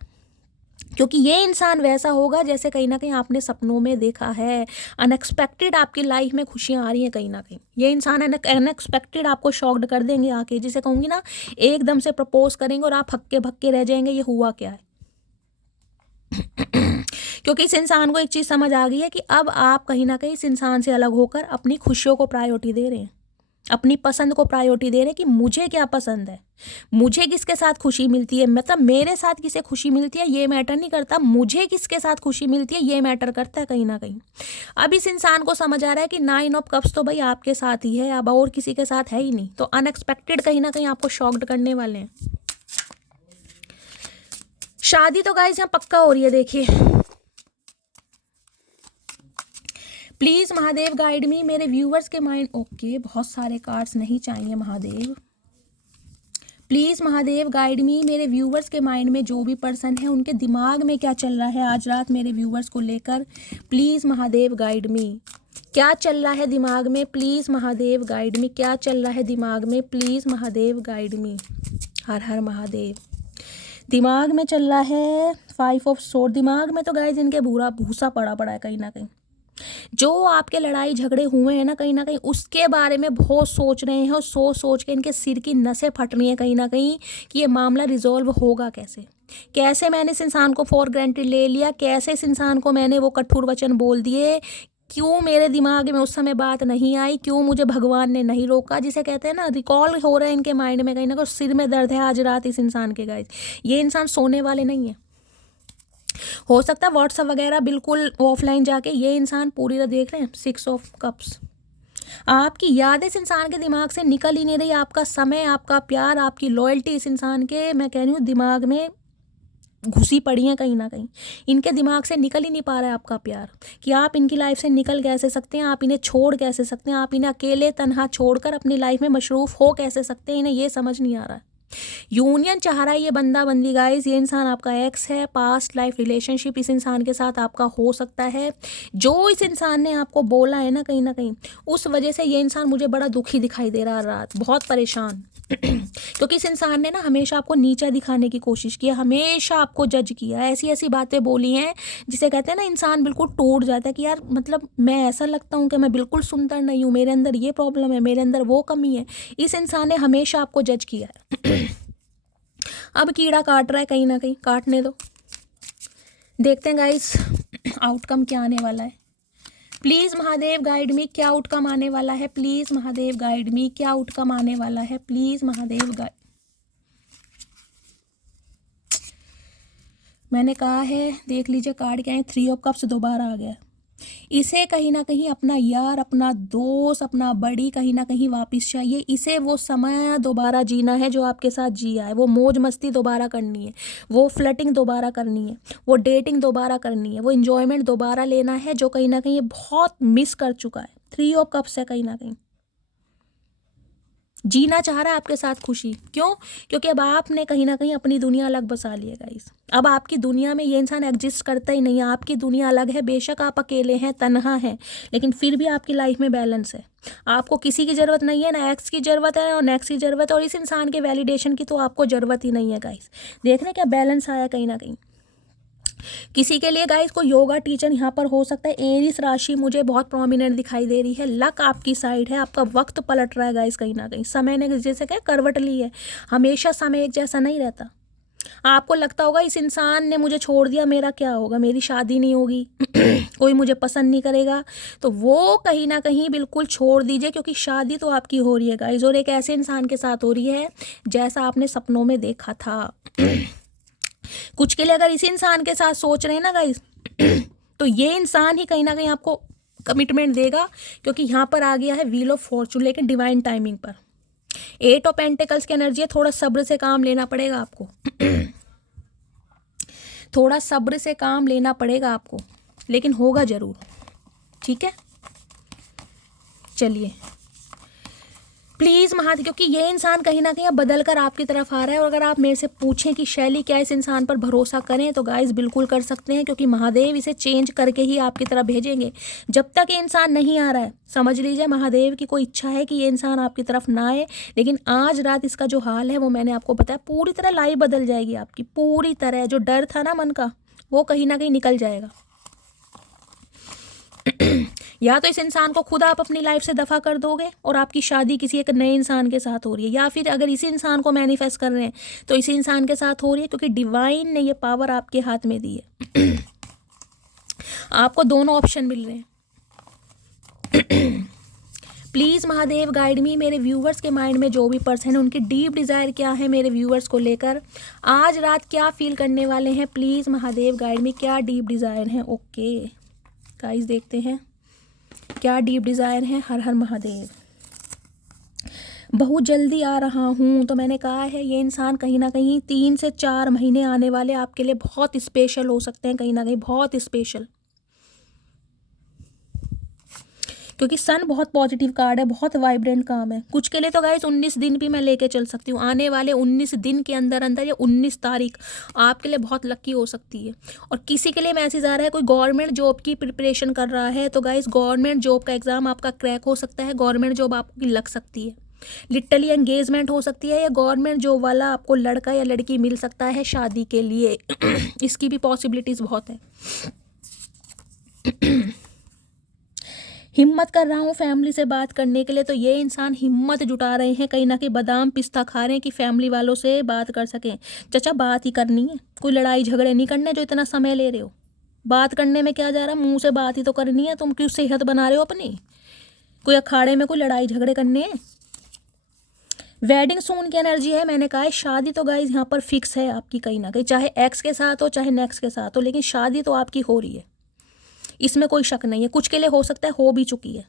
क्योंकि ये इंसान वैसा होगा जैसे कहीं ना कहीं आपने सपनों में देखा है। अनएक्सपेक्टेड आपकी लाइफ में खुशियाँ आ रही हैं कहीं ना कहीं। ये इंसान अनएक्सपेक्टेड आपको शॉक्ड कर देंगे आके, जिसे कहूँगी ना, एकदम से प्रपोज करेंगे और आप हक्के भक्के रह जाएंगे, ये हुआ क्या है। क्योंकि इस इंसान को एक चीज़ समझ आ गई है कि अब आप कहीं ना कहीं इस इंसान से अलग होकर अपनी खुशियों को प्रायोरिटी दे रहे हैं, अपनी पसंद को प्रायोरिटी दे रहे हैं कि मुझे क्या पसंद है, मुझे किसके साथ खुशी मिलती है, मतलब मेरे साथ किसे खुशी मिलती है ये मैटर नहीं करता, मुझे किसके साथ खुशी मिलती है ये मैटर करता है कहीं ना कहीं। अब इस इंसान को समझ आ रहा है कि 9 ऑफ कप्स तो भाई आपके साथ ही है, अब और किसी के साथ है ही नहीं। तो अनएक्सपेक्टेड कहीं ना कहीं आपको शॉक्ड करने वाले हैं। शादी तो गाइस यहाँ पक्का हो रही है, देखिए। प्लीज महादेव गाइड मी, मेरे व्यूवर्स के माइंड, ओके बहुत सारे कार्ड्स नहीं चाहिए महादेव। प्लीज महादेव गाइड मी, मेरे व्यूवर्स के माइंड में जो भी पर्सन है उनके दिमाग में क्या चल रहा है आज रात मेरे व्यूवर्स को लेकर। प्लीज महादेव गाइड मी, क्या चल रहा है दिमाग में। प्लीज महादेव गाइड मी, क्या चल रहा है दिमाग में। Please Mahadev guide me. Har Har Mahadev. दिमाग में चल रहा है 5 ऑफ सोर्ड। दिमाग में तो गाइस इनके भूसा पड़ा है कहीं ना कहीं। जो आपके लड़ाई झगड़े हुए हैं ना कहीं उसके बारे में बहुत सोच रहे हैं, और सोच के इनके सिर की नसें फट रही हैं कहीं ना कहीं कि ये मामला रिजॉल्व होगा कैसे। कैसे मैंने इस इंसान को फॉर ग्रांटेड ले लिया, कैसे इस इंसान को मैंने वो कठोर वचन बोल दिए, क्यों मेरे दिमाग में उस समय बात नहीं आई, क्यों मुझे भगवान ने नहीं रोका, जिसे कहते हैं ना रिकॉल हो रहा है इनके माइंड में कहीं ना कहीं। सिर में दर्द है आज रात इस इंसान के गाइस। ये इंसान सोने वाले नहीं है। हो सकता है व्हाट्सएप वगैरह बिल्कुल ऑफलाइन जाके ये इंसान पूरी रात देख रहे हैं 6 ऑफ कप्स। आपकी यादें इस इंसान के दिमाग से निकल ही नहीं रही। आपका समय, आपका प्यार, आपकी लॉयल्टी इस इंसान के, मैं कह रही हूँ, दिमाग में घुसी पड़ी हैं कहीं ना कहीं। इनके दिमाग से निकल ही नहीं पा रहा है आपका प्यार, कि आप इनकी लाइफ से निकल कैसे सकते हैं, आप इन्हें छोड़ कैसे सकते हैं, आप इन्हें अकेले तन्हा छोड़कर अपनी लाइफ में मशरूफ हो कैसे सकते हैं, इन्हें ये समझ नहीं आ रहा है। यूनियन चाह रहा है ये बंदा बंदी गाइस। ये इंसान आपका एक्स है, पास्ट लाइफ रिलेशनशिप इस इंसान के साथ आपका हो सकता है। जो इस इंसान ने आपको बोला है ना कहीं उस वजह से ये इंसान मुझे बड़ा दुखी दिखाई दे रहा है रात, बहुत परेशान। क्योंकि इस इंसान ने ना हमेशा आपको नीचा दिखाने की कोशिश की है, हमेशा आपको जज किया, ऐसी ऐसी बातें बोली हैं जिसे कहते हैं ना इंसान बिल्कुल टूट जाता है कि यार मतलब मैं ऐसा लगता हूँ कि मैं बिल्कुल सुंदर नहीं हूँ, मेरे अंदर ये प्रॉब्लम है, मेरे अंदर वो कमी है। इस इंसान ने हमेशा आपको जज किया है। अब कीड़ा काट रहा है कहीं ना कहीं, काटने दो, देखते हैं गाइस आउटकम क्या आने वाला है। प्लीज़ महादेव गाइड मी, क्या आउटकम आने वाला है। प्लीज़ महादेव गाइड मी, क्या आउटकम आने वाला है। प्लीज़ महादेव गाइड, मैंने कहा है देख लीजिए कार्ड क्या है। 3 ऑफ कप्स दोबारा आ गया। इसे कहीं ना कहीं अपना यार, अपना दोस्त, अपना बड़ी कहीं ना कहीं वापस चाहिए। इसे वो समय दोबारा जीना है जो आपके साथ जिया है, वो मौज मस्ती दोबारा करनी है, वो फ्लर्टिंग दोबारा करनी है, वो डेटिंग दोबारा करनी है, वो इंजॉयमेंट दोबारा लेना है जो कहीं ना कहीं ये बहुत मिस कर चुका है। 3 ऑफ कप्स है, कहीं ना कहीं जीना चाह रहा है आपके साथ खुशी। क्यों? क्योंकि अब आपने कहीं ना कहीं अपनी दुनिया अलग बसा ली है गाइस। अब आपकी दुनिया में ये इंसान एग्जिस्ट करता ही नहीं है, आपकी दुनिया अलग है। बेशक आप अकेले हैं, तन्हा हैं, लेकिन फिर भी आपकी लाइफ में बैलेंस है। आपको किसी की ज़रूरत नहीं है, ना एक्स की ज़रूरत है और नेक्स्ट की ज़रूरत है, और इस इंसान के वैलिडेशन की तो आपको ज़रूरत ही नहीं है गाइस। देख रहे हैं क्या बैलेंस आया कहीं ना कहीं। किसी के लिए गाइस को योगा टीचर यहाँ पर हो सकता है। एरीज राशि मुझे बहुत प्रोमिनेंट दिखाई दे रही है। लक आपकी साइड है, आपका वक्त पलट रहा है गाइस कहीं ना कहीं। समय ने जैसे क्या करवट ली है, हमेशा समय एक जैसा नहीं रहता। आपको लगता होगा इस इंसान ने मुझे छोड़ दिया, मेरा क्या होगा, मेरी शादी नहीं होगी, कोई मुझे पसंद नहीं करेगा, तो वो कहीं ना कहीं बिल्कुल छोड़ दीजिए, क्योंकि शादी तो आपकी हो रही है गाइस, और एक ऐसे इंसान के साथ हो रही है जैसा आपने सपनों में देखा था। कुछ के लिए अगर इसी इंसान के साथ सोच रहे हैं ना गाइस तो ये इंसान ही कहीं ना कहीं आपको कमिटमेंट देगा, क्योंकि यहाँ पर आ गया है व्हील ऑफ फॉर्चून, लेकिन डिवाइन टाइमिंग पर। 8 ऑफ पेंटिकल्स की एनर्जी है, थोड़ा सब्र से काम लेना पड़ेगा आपको। थोड़ा सब्र से काम लेना पड़ेगा आपको, लेकिन होगा जरूर, ठीक है। चलिए प्लीज़ महादेव, क्योंकि ये इंसान कहीं ना कहीं अब बदल कर आपकी तरफ आ रहा है। और अगर आप मेरे से पूछें कि शैली क्या इस इंसान पर भरोसा करें, तो गाइस बिल्कुल कर सकते हैं, क्योंकि महादेव इसे चेंज करके ही आपकी तरफ भेजेंगे। जब तक ये इंसान नहीं आ रहा है, समझ लीजिए महादेव की कोई इच्छा है कि ये इंसान आपकी तरफ ना आए। लेकिन आज रात इसका जो हाल है वो मैंने आपको बताया, पूरी तरह लाइफ बदल जाएगी आपकी, पूरी तरह। जो डर था ना मन का वो कहीं ना कहीं निकल जाएगा। या तो इस इंसान को खुद आप अपनी लाइफ से दफा कर दोगे और आपकी शादी किसी एक नए इंसान के साथ हो रही है, या फिर अगर इसी इंसान को मैनिफेस्ट कर रहे हैं तो इसी इंसान के साथ हो रही है, क्योंकि डिवाइन ने ये पावर आपके हाथ में दी है। आपको दोनों ऑप्शन मिल रहे हैं। प्लीज़ महादेव गाइड मी, मेरे व्यूवर्स के माइंड में जो भी पर्सन है उनकी डीप डिज़ायर क्या है मेरे व्यूवर्स को लेकर, आज रात क्या फील करने वाले हैं। प्लीज़ महादेव गाइड मी, क्या डीप डिज़ायर है। ओके गाइस, देखते हैं क्या डीप डिज़ायर है। हर हर महादेव। बहुत जल्दी आ रहा हूँ, तो मैंने कहा है ये इंसान कहीं ना कहीं 3 से 4 महीने आने वाले आपके लिए बहुत स्पेशल हो सकते हैं, कहीं ना कहीं बहुत स्पेशल, क्योंकि सन बहुत पॉजिटिव कार्ड है, बहुत वाइब्रेंट काम है। कुछ के लिए तो गाइस 19 दिन भी मैं लेके चल सकती हूँ। आने वाले 19 दिन के अंदर अंदर, या 19 तारीख आपके लिए बहुत लकी हो सकती है। और किसी के लिए मैसेज आ रहा है कोई गवर्नमेंट जॉब की प्रिपरेशन कर रहा है, तो गाइस गवर्नमेंट जॉब का एग्ज़ाम आपका क्रैक हो सकता है, गवर्नमेंट जॉब आपकी लग सकती है, लिटरली एंगेजमेंट हो सकती है, या गवर्नमेंट जॉब वाला आपको लड़का या लड़की मिल सकता है शादी के लिए। इसकी भी पॉसिबिलिटीज़ बहुत है। हिम्मत कर रहा हूँ फैमिली से बात करने के लिए, तो ये इंसान हिम्मत जुटा रहे हैं, कहीं ना कहीं बादाम पिस्ता खा रहे हैं कि फैमिली वालों से बात कर सकें। चाचा बात ही करनी है, कोई लड़ाई झगड़े नहीं करने जो इतना समय ले रहे हो। बात करने में क्या जा रहा, मुंह से बात ही तो करनी है। तुम क्यों सेहत बना रहे हो अपनी, कोई अखाड़े में कोई लड़ाई झगड़े करने हैं। वेडिंग सून की एनर्जी है। मैंने कहा है शादी तो गाइज यहाँ पर फिक्स है आपकी, कहीं ना कहीं, चाहे एक्स के साथ हो चाहे नेक्स्ट के साथ हो, लेकिन शादी तो आपकी हो रही है, इसमें कोई शक नहीं है। कुछ के लिए हो सकता है हो भी चुकी है।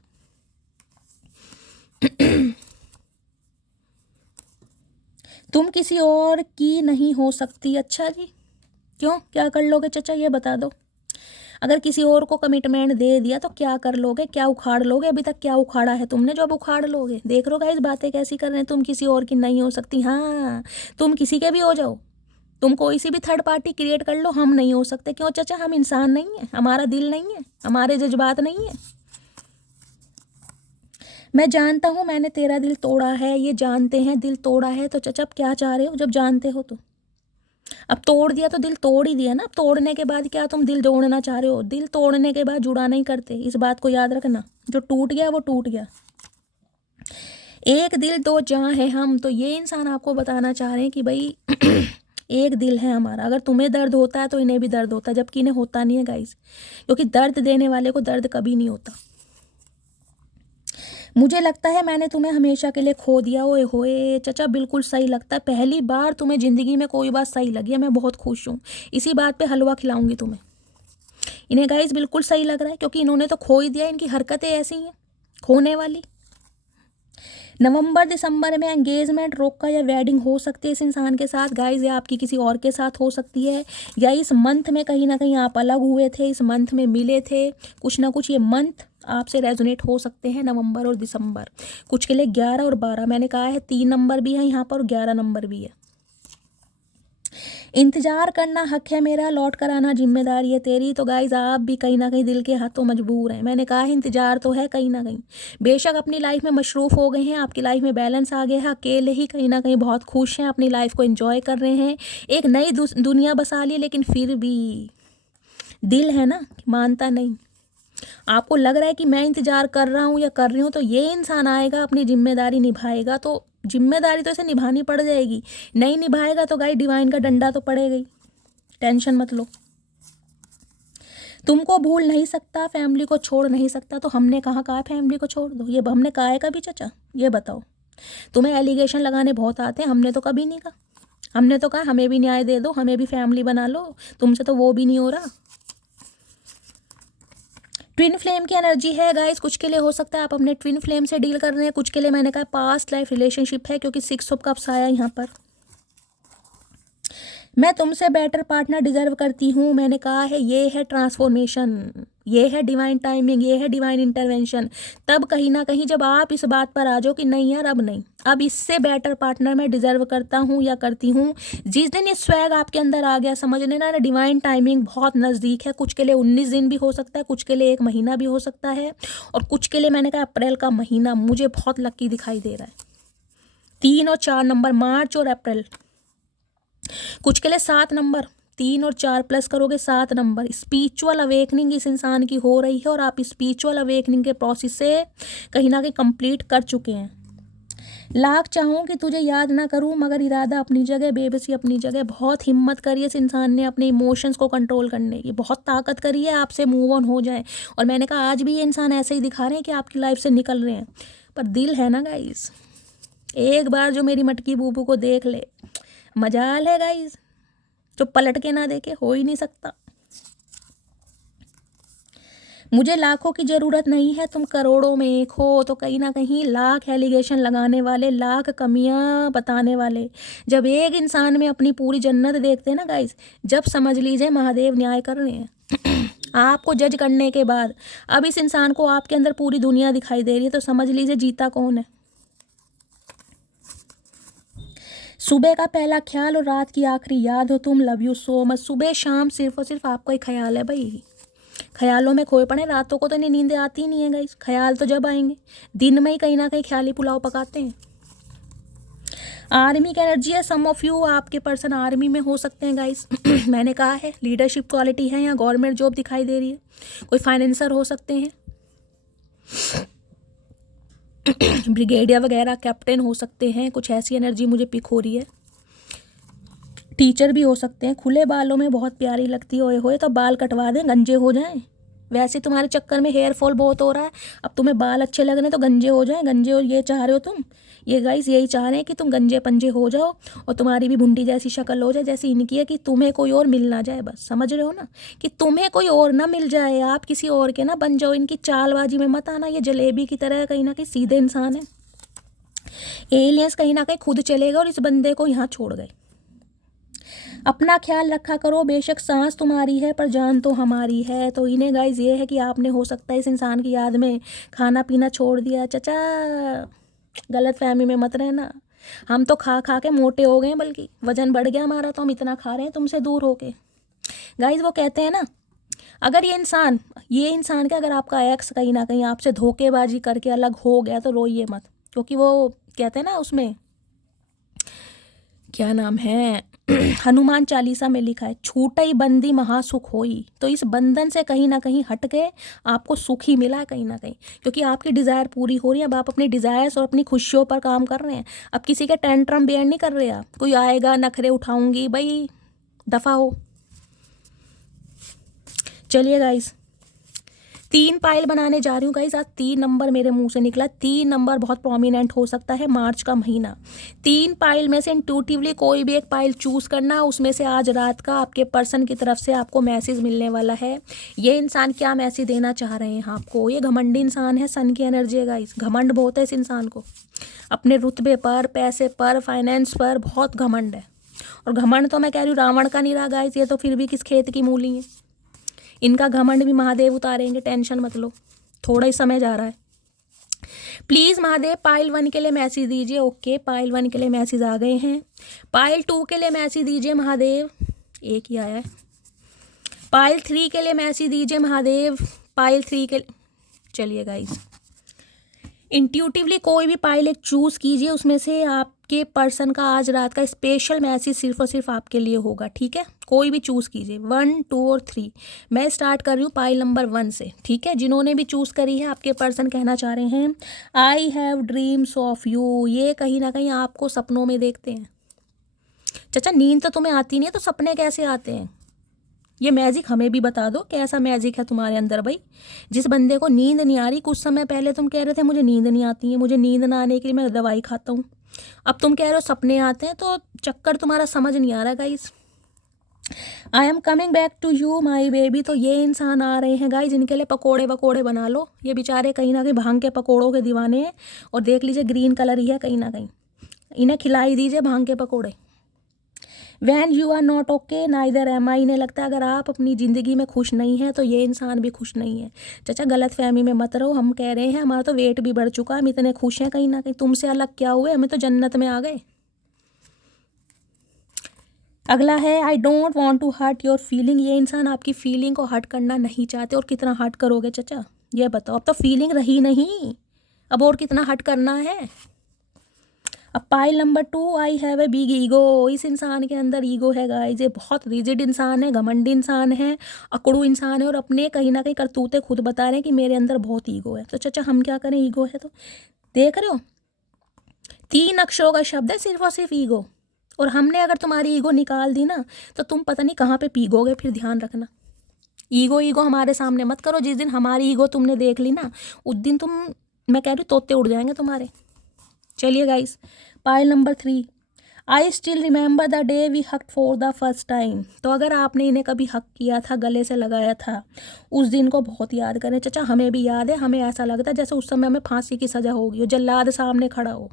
तुम किसी और की नहीं हो सकती। अच्छा जी, क्यों, क्या कर लोगे चाचा, ये बता दो। अगर किसी और को कमिटमेंट दे दिया तो क्या कर लोगे, क्या उखाड़ लोगे। अभी तक क्या उखाड़ा है तुमने जो अब उखाड़ लोगे। देख लो गाइस बातें कैसी कर रहे हैं। तुम किसी और की नहीं हो सकती। हाँ, तुम किसी के भी हो जाओ, तुम कोई सी भी थर्ड पार्टी क्रिएट कर लो, हम नहीं हो सकते। क्यों चाचा, हम इंसान नहीं है, हमारा दिल नहीं है, हमारे जज्बात नहीं है। मैं जानता हूँ मैंने तेरा दिल तोड़ा है, ये जानते हैं दिल तोड़ा है। तो चाचा अब क्या चाह रहे हो, जब जानते हो तो अब तोड़ दिया तो दिल तोड़ ही दिया ना। अब तोड़ने के बाद क्या तुम दिल जोड़ना चाह रहे हो। दिल तोड़ने के बाद जुड़ा नहीं करते, इस बात को याद रखना। जो टूट गया वो टूट गया। एक दिल दो जहाँ है हम, तो ये इंसान आपको बताना चाह रहे हैं कि भाई एक दिल है हमारा। अगर तुम्हें दर्द होता है तो इन्हें भी दर्द होता है, जबकि इन्हें होता नहीं है गाइस, क्योंकि दर्द देने वाले को दर्द कभी नहीं होता। मुझे लगता है मैंने तुम्हें हमेशा के लिए खो दिया। ओए होए चाचा, बिल्कुल सही लगता है। पहली बार तुम्हें ज़िंदगी में कोई बात सही लगी है, मैं बहुत खुश हूँ। इसी बात पे हलवा खिलाऊंगी तुम्हें। इन्हें गाइस बिल्कुल सही लग रहा है, क्योंकि इन्होंने तो खो ही दिया। इनकी हरकतें ऐसी हैं खोने वाली। नवंबर दिसंबर में एंगेजमेंट रोका या वेडिंग हो सकती है इस इंसान के साथ गाइस, या आपकी किसी और के साथ हो सकती है, या इस मंथ में कहीं ना कहीं आप अलग हुए थे, इस मंथ में मिले थे। कुछ ना कुछ ये मंथ आपसे रेजोनेट हो सकते हैं, नवंबर और दिसंबर। कुछ के लिए 11 और 12, मैंने कहा है 3 नंबर भी है यहाँ पर और 11 नंबर भी है। इंतजार करना हक है मेरा, लौट कर आना जिम्मेदारी है तेरी। तो गाइज आप भी कहीं ना कहीं दिल के हाथों मजबूर हैं। मैंने कहा है इंतजार तो है कहीं ना कहीं। बेशक अपनी लाइफ में मशरूफ हो गए हैं, आपकी लाइफ में बैलेंस आ गया है, अकेले ही कहीं ना कहीं बहुत खुश हैं, अपनी लाइफ को एंजॉय कर रहे हैं, एक नई दुनिया बसा ली। लेकिन फिर भी दिल है ना, मानता नहीं। आपको लग रहा है कि मैं इंतजार कर रहा हूँ या कर रही हूँ, तो ये इंसान आएगा, अपनी जिम्मेदारी निभाएगा। तो जिम्मेदारी तो इसे निभानी पड़ जाएगी। नहीं निभाएगा तो गाइस डिवाइन का डंडा तो पड़ेगा ही, टेंशन मत लो। तुमको भूल नहीं सकता, फैमिली को छोड़ नहीं सकता। तो हमने कहा फैमिली को छोड़ दो, ये हमने कहा है कभी चाचा, ये बताओ। तुम्हें एलिगेशन लगाने बहुत आते हैं, हमने तो कभी नहीं कहा। हमने तो कहा हमें भी न्याय दे दो, हमें भी फैमिली बना लो। तुमसे तो वो भी नहीं हो रहा। ट्विन फ्लेम की एनर्जी है गाइस। कुछ के लिए हो सकता है आप अपने ट्विन फ्लेम से डील कर रहे हैं, कुछ के लिए मैंने कहा पास्ट लाइफ रिलेशनशिप है, क्योंकि 6 ऑफ कप्स आया यहाँ पर। मैं तुमसे बेटर पार्टनर डिजर्व करती हूँ। मैंने कहा है ये है ट्रांसफॉर्मेशन, ये है डिवाइन टाइमिंग, ये है डिवाइन इंटरवेंशन। तब कहीं ना कहीं जब आप इस बात पर आ जाओ कि नहीं यार अब नहीं, अब इससे बेटर पार्टनर मैं डिजर्व करता हूँ या करती हूँ। जिस दिन ये स्वैग आपके अंदर आ गया, समझ लेना ना डिवाइन टाइमिंग बहुत नज़दीक है। कुछ के लिए 19 दिन भी हो सकता है, कुछ के लिए 1 महीना भी हो सकता है, और कुछ के लिए मैंने कहा अप्रैल का महीना मुझे बहुत लकी दिखाई दे रहा है। 3 और 4 नंबर, मार्च और अप्रैल। कुछ के लिए 7 नंबर, 3 और 4 प्लस करोगे 7 नंबर। स्पिरिचुअल अवेकनिंग इस इंसान की हो रही है और आप स्पिरिचुअल अवेकनिंग के प्रोसेस से कहीं ना कहीं कंप्लीट कर चुके हैं। लाख चाहूँ कि तुझे याद ना करूँ, मगर इरादा अपनी जगह, बेबसी अपनी जगह। बहुत हिम्मत करी है इस इंसान ने अपने इमोशंस को कंट्रोल करने की, बहुत ताकत करी है आपसे मूव ऑन हो जाए। और मैंने कहा आज भी ये इंसान ऐसे ही दिखा रहे हैं कि आपकी लाइफ से निकल रहे हैं, पर दिल है ना गाइस। एक बार जो मेरी मटकी बूबू को देख ले, मजाल है गाइस, जो पलट के ना देखे हो ही नहीं सकता। मुझे लाखों की ज़रूरत नहीं है, तुम करोड़ों में एक हो। तो कहीं ना कहीं लाख एलिगेशन लगाने वाले, लाख कमियां बताने वाले, जब एक इंसान में अपनी पूरी जन्नत देखते हैं ना गाइस, जब समझ लीजिए महादेव न्याय कर रहे हैं। आपको जज करने के बाद अब इस इंसान को आपके अंदर पूरी दुनिया दिखाई दे रही है, तो समझ लीजिए जीता कौन है। सुबह का पहला ख्याल और रात की आखिरी याद हो तुम, लव यू सो मच। सुबह शाम सिर्फ और सिर्फ आपका ही ख्याल है भाई। ख्यालों में खोए पड़े, रातों को तो नहीं नींदें आती नहीं है गाइस, ख्याल तो जब आएंगे, दिन में ही कहीं ना कहीं ख्याली पुलाव पकाते हैं। आर्मी की एनर्जी है, सम ऑफ यू, आपके पर्सन आर्मी में हो सकते हैं गाइस। मैंने कहा है लीडरशिप क्वालिटी है, या गवर्नमेंट जॉब दिखाई दे रही है, कोई फाइनेंसर हो सकते हैं, ब्रिगेडियर वगैरह, कैप्टन हो सकते हैं, कुछ ऐसी एनर्जी मुझे पिक हो रही है। टीचर भी हो सकते हैं। खुले बालों में बहुत प्यारी लगती है, होए तो बाल कटवा दें, गंजे हो जाएं। वैसे तुम्हारे चक्कर में हेयर फॉल बहुत हो रहा है, अब तुम्हें बाल अच्छे लग रहे हैं तो गंजे हो जाएं। गंजे हो ये चाह रहे हो तुम, ये गाइस यही चाह रहे हैं कि तुम गंजे पंजे हो जाओ और तुम्हारी भी भुंडी जैसी शक्ल हो जाए जैसी इनकी है, कि तुम्हें कोई और मिल ना जाए। बस समझ रहे हो ना, कि तुम्हें कोई और ना मिल जाए, आप किसी और के ना बन जाओ। इनकी चालबाजी में मत आना, ये जलेबी की तरह कहीं ना कहीं सीधे इंसान है। एलियंस कहीं ना कहीं खुद चले गए और इस बंदे को यहाँ छोड़ गए। अपना ख्याल रखा करो, बेशक सांस तुम्हारी है पर जान तो हमारी है। तो इन्हें गाइज ये है कि आपने हो सकता है इस इंसान की याद में खाना पीना छोड़ दिया। चचा गलत फहमी में मत रहना, हम तो खा खा के मोटे हो गए, बल्कि वजन बढ़ गया हमारा, तो हम इतना खा रहे हैं तुमसे दूर होके। गाइज वो कहते हैं ना, अगर ये इंसान का अगर आपका एक्स कहीं ना कहीं आपसे धोखेबाजी करके अलग हो गया तो रोइए मत, क्योंकि वो कहते हैं ना उसमें क्या नाम है, हनुमान चालीसा में लिखा है, छूटई बंदी महासुख होई। तो इस बंधन से कहीं ना कहीं हट के आपको सुख ही मिला है कहीं ना कहीं, क्योंकि आपकी डिज़ायर पूरी हो रही है। अब आप अपनी डिज़ायर्स और अपनी खुशियों पर काम कर रहे हैं। अब किसी के टेंट्रम बेयर नहीं कर रहे आप, कोई आएगा नखरे उठाऊंगी, भाई दफ़ा हो। चलिए गाइस, 3 पाइल बनाने जा रही हूँ गाइस। आज 3 नंबर मेरे मुंह से निकला। 3 नंबर बहुत प्रोमिनेंट हो सकता है, मार्च का महीना। 3 पाइल में से इंट्यूटिवली कोई भी एक पाइल चूज करना, उसमें से आज रात का आपके पर्सन की तरफ से आपको मैसेज मिलने वाला है। ये इंसान क्या मैसेज देना चाह रहे हैं आपको। ये घमंडी इंसान है, सन की एनर्जी है गाइस, घमंड बहुत है इस इंसान को, अपने रुतबे पर, पैसे पर, फाइनेंस पर बहुत घमंड है। और घमंड तो मैं कह रही हूँ रावण का नहीं रहा गाइस, ये तो फिर भी किस खेत की मूली है। इनका घमंड भी महादेव उतारेंगे, टेंशन मत लो, थोड़ा ही समय जा रहा है। प्लीज़ महादेव पाइल 1 के लिए मैसेज दीजिए। ओके, पाइल 1 के लिए मैसेज आ गए हैं। पाइल 2 के लिए मैसेज दीजिए महादेव, एक ही आया है। पाइल 3 के लिए मैसेज दीजिए महादेव, पाइल 3 के, चलिए गाइस इंट्यूटिवली कोई भी पाइल एक चूज़ कीजिए, उसमें से आपके पर्सन का आज रात का स्पेशल मैसेज सिर्फ और सिर्फ आपके लिए होगा, ठीक है। कोई भी चूज़ कीजिए, 1, 2 और 3। मैं स्टार्ट कर रही हूँ पाइल नंबर 1 से, ठीक है। जिन्होंने भी चूज़ करी है, आपके पर्सन कहना चाह रहे हैं I have dreams of you. ये कहीं ना कहीं आपको सपनों में देखते हैं। चाचा नींद तो तुम्हें आती नहीं है, तो सपने कैसे आते हैं? ये मैजिक हमें भी बता दो, कैसा मैजिक है तुम्हारे अंदर भाई। जिस बंदे को नींद नहीं आ रही, कुछ समय पहले तुम कह रहे थे मुझे नींद नहीं आती है, मुझे नींद ना आने के लिए मैं दवाई खाता हूँ, अब तुम कह रहे हो सपने आते हैं। तो चक्कर तुम्हारा समझ नहीं आ रहा guys. I am coming back to you my baby. तो ये इंसान आ रहे हैं गाइज, इनके लिए पकोड़े वकोड़े बना लो। ये बेचारे कहीं ना कहीं भांग के पकोड़ों के दीवाने हैं, और देख लीजिए ग्रीन कलर ही है कहीं ना कहीं, इन्हें खिलाई दीजिए भांग के पकोड़े। When you are not okay neither am I. इन्हें लगता है अगर आप अपनी ज़िंदगी में खुश नहीं है तो ये इंसान भी खुश नहीं है। चाचा गलत फहमी में मत रहो, हम कह रहे हैं हमारा तो वेट भी बढ़ चुका है, हम इतने खुश हैं कहीं ना कहीं, तुमसे अलग क्या हुए, हमें तो जन्नत में आ गए। अगला है I don't want to hurt your feeling. ये इंसान आपकी फीलिंग को हर्ट करना नहीं चाहते, और कितना हर्ट करोगे चाचा ये बताओ। अब तो फीलिंग रही नहीं, अब और कितना हर्ट करना है। अब pile number 2, I have a big ego. इस इंसान के अंदर ईगो है गाइस, ये बहुत रिजिड इंसान है, घमंडी इंसान है, अकड़ू इंसान है और अपने कहीं ना कहीं करतूते खुद बता रहे हैं कि मेरे अंदर बहुत ईगो है। तो चाचा हम क्या करें, ईगो है तो देख रहे हो 3 अक्षरों का शब्द है सिर्फ और सिर्फ ईगो, और हमने अगर तुम्हारी ईगो निकाल दी ना तो तुम पता नहीं कहाँ पे पीगोगे, फिर ध्यान रखना। ईगो ईगो हमारे सामने मत करो, जिस दिन हमारी ईगो तुमने देख ली ना उस दिन तुम, मैं कह रही हूँ, तोते उड़ जाएंगे तुम्हारे। चलिए guys, pile number 3, I still remember the day we hug for the first time. तो अगर आपने इन्हें कभी हक किया था, गले से लगाया था, उस दिन को बहुत याद करें चाचा। हमें भी याद है, हमें ऐसा लगता है जैसे उस समय हमें फांसी की सज़ा होगी और जल्लाद सामने खड़ा हो।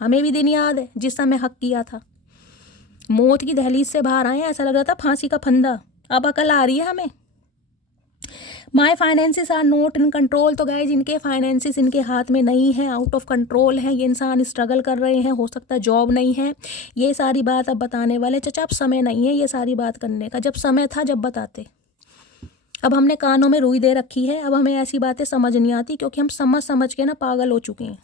हमें भी दिन याद है जिस समय हक किया था, मौत की दहलीज से बाहर आए, ऐसा लग रहा था फांसी का फंदा। अब अकल आ रही है हमें। My finances are not in control. तो गाइज इनके फाइनेंसिस इनके हाथ में नहीं है, आउट ऑफ कंट्रोल है। ये इंसान स्ट्रगल कर रहे हैं, हो सकता है जॉब नहीं है। ये सारी बात अब बताने वाले चाचा। अब समय नहीं है ये सारी बात करने का, जब समय था जब बताते। अब हमने कानों में रुई दे रखी है, अब हमें ऐसी बातें समझ नहीं आती क्योंकि हम समझ समझ के ना पागल हो चुके हैं।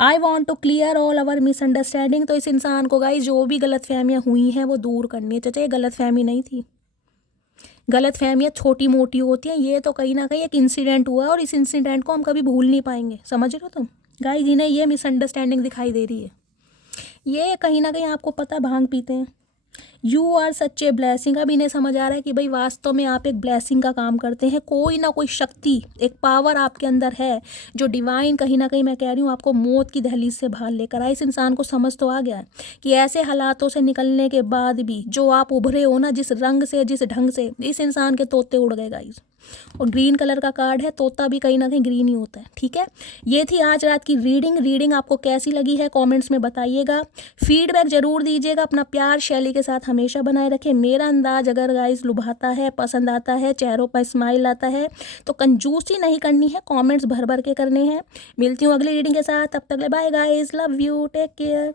I want to clear all our misunderstanding. तो इस इंसान को गाइज जो भी गलत फहमियाँ हुई हैं वो दूर करनी है चाचा। ये गलत फहमी नहीं थी, गलत फहमियाँ छोटी मोटी होती हैं, ये तो कहीं ना कहीं एक इंसिडेंट हुआ और इस इंसिडेंट को हम कभी भूल नहीं पाएंगे। समझ रहे हो तुम गाइज, इन्हें ये मिसअंडरस्टैंडिंग दिखाई दे रही है। ये कहीं ना कहीं आपको पता भांग पीते हैं। You are such a blessing. अब इन्हें समझ आ रहा है कि भाई वास्तव में आप एक ब्लेसिंग का काम करते हैं। कोई ना कोई शक्ति, एक पावर आपके अंदर है जो डिवाइन कहीं ना कहीं, मैं कह रही हूँ, आपको मौत की दहलीज से बाहर लेकर आए। इस इंसान को समझ तो आ गया है कि ऐसे हालातों से निकलने के बाद भी जो आप उभरे हो ना, जिस रंग से, जिस ढंग से, इस इंसान के तोते उड़ गए गाइस। और ग्रीन कलर का कार्ड है, तोता भी कहीं ना कहीं ग्रीन ही होता है। ठीक है, ये थी आज रात की रीडिंग आपको कैसी लगी है कमेंट्स में बताइएगा, फीडबैक जरूर दीजिएगा। अपना प्यार शैली के साथ हमेशा बनाए रखें। मेरा अंदाज अगर गाइस लुभाता है, पसंद आता है, चेहरों पर स्माइल आता है तो कंजूसी नहीं करनी है, कमेंट्स भर भर के करने हैं। मिलती हूँ अगली रीडिंग के साथ, तब तक ले bye guys, love you, take care.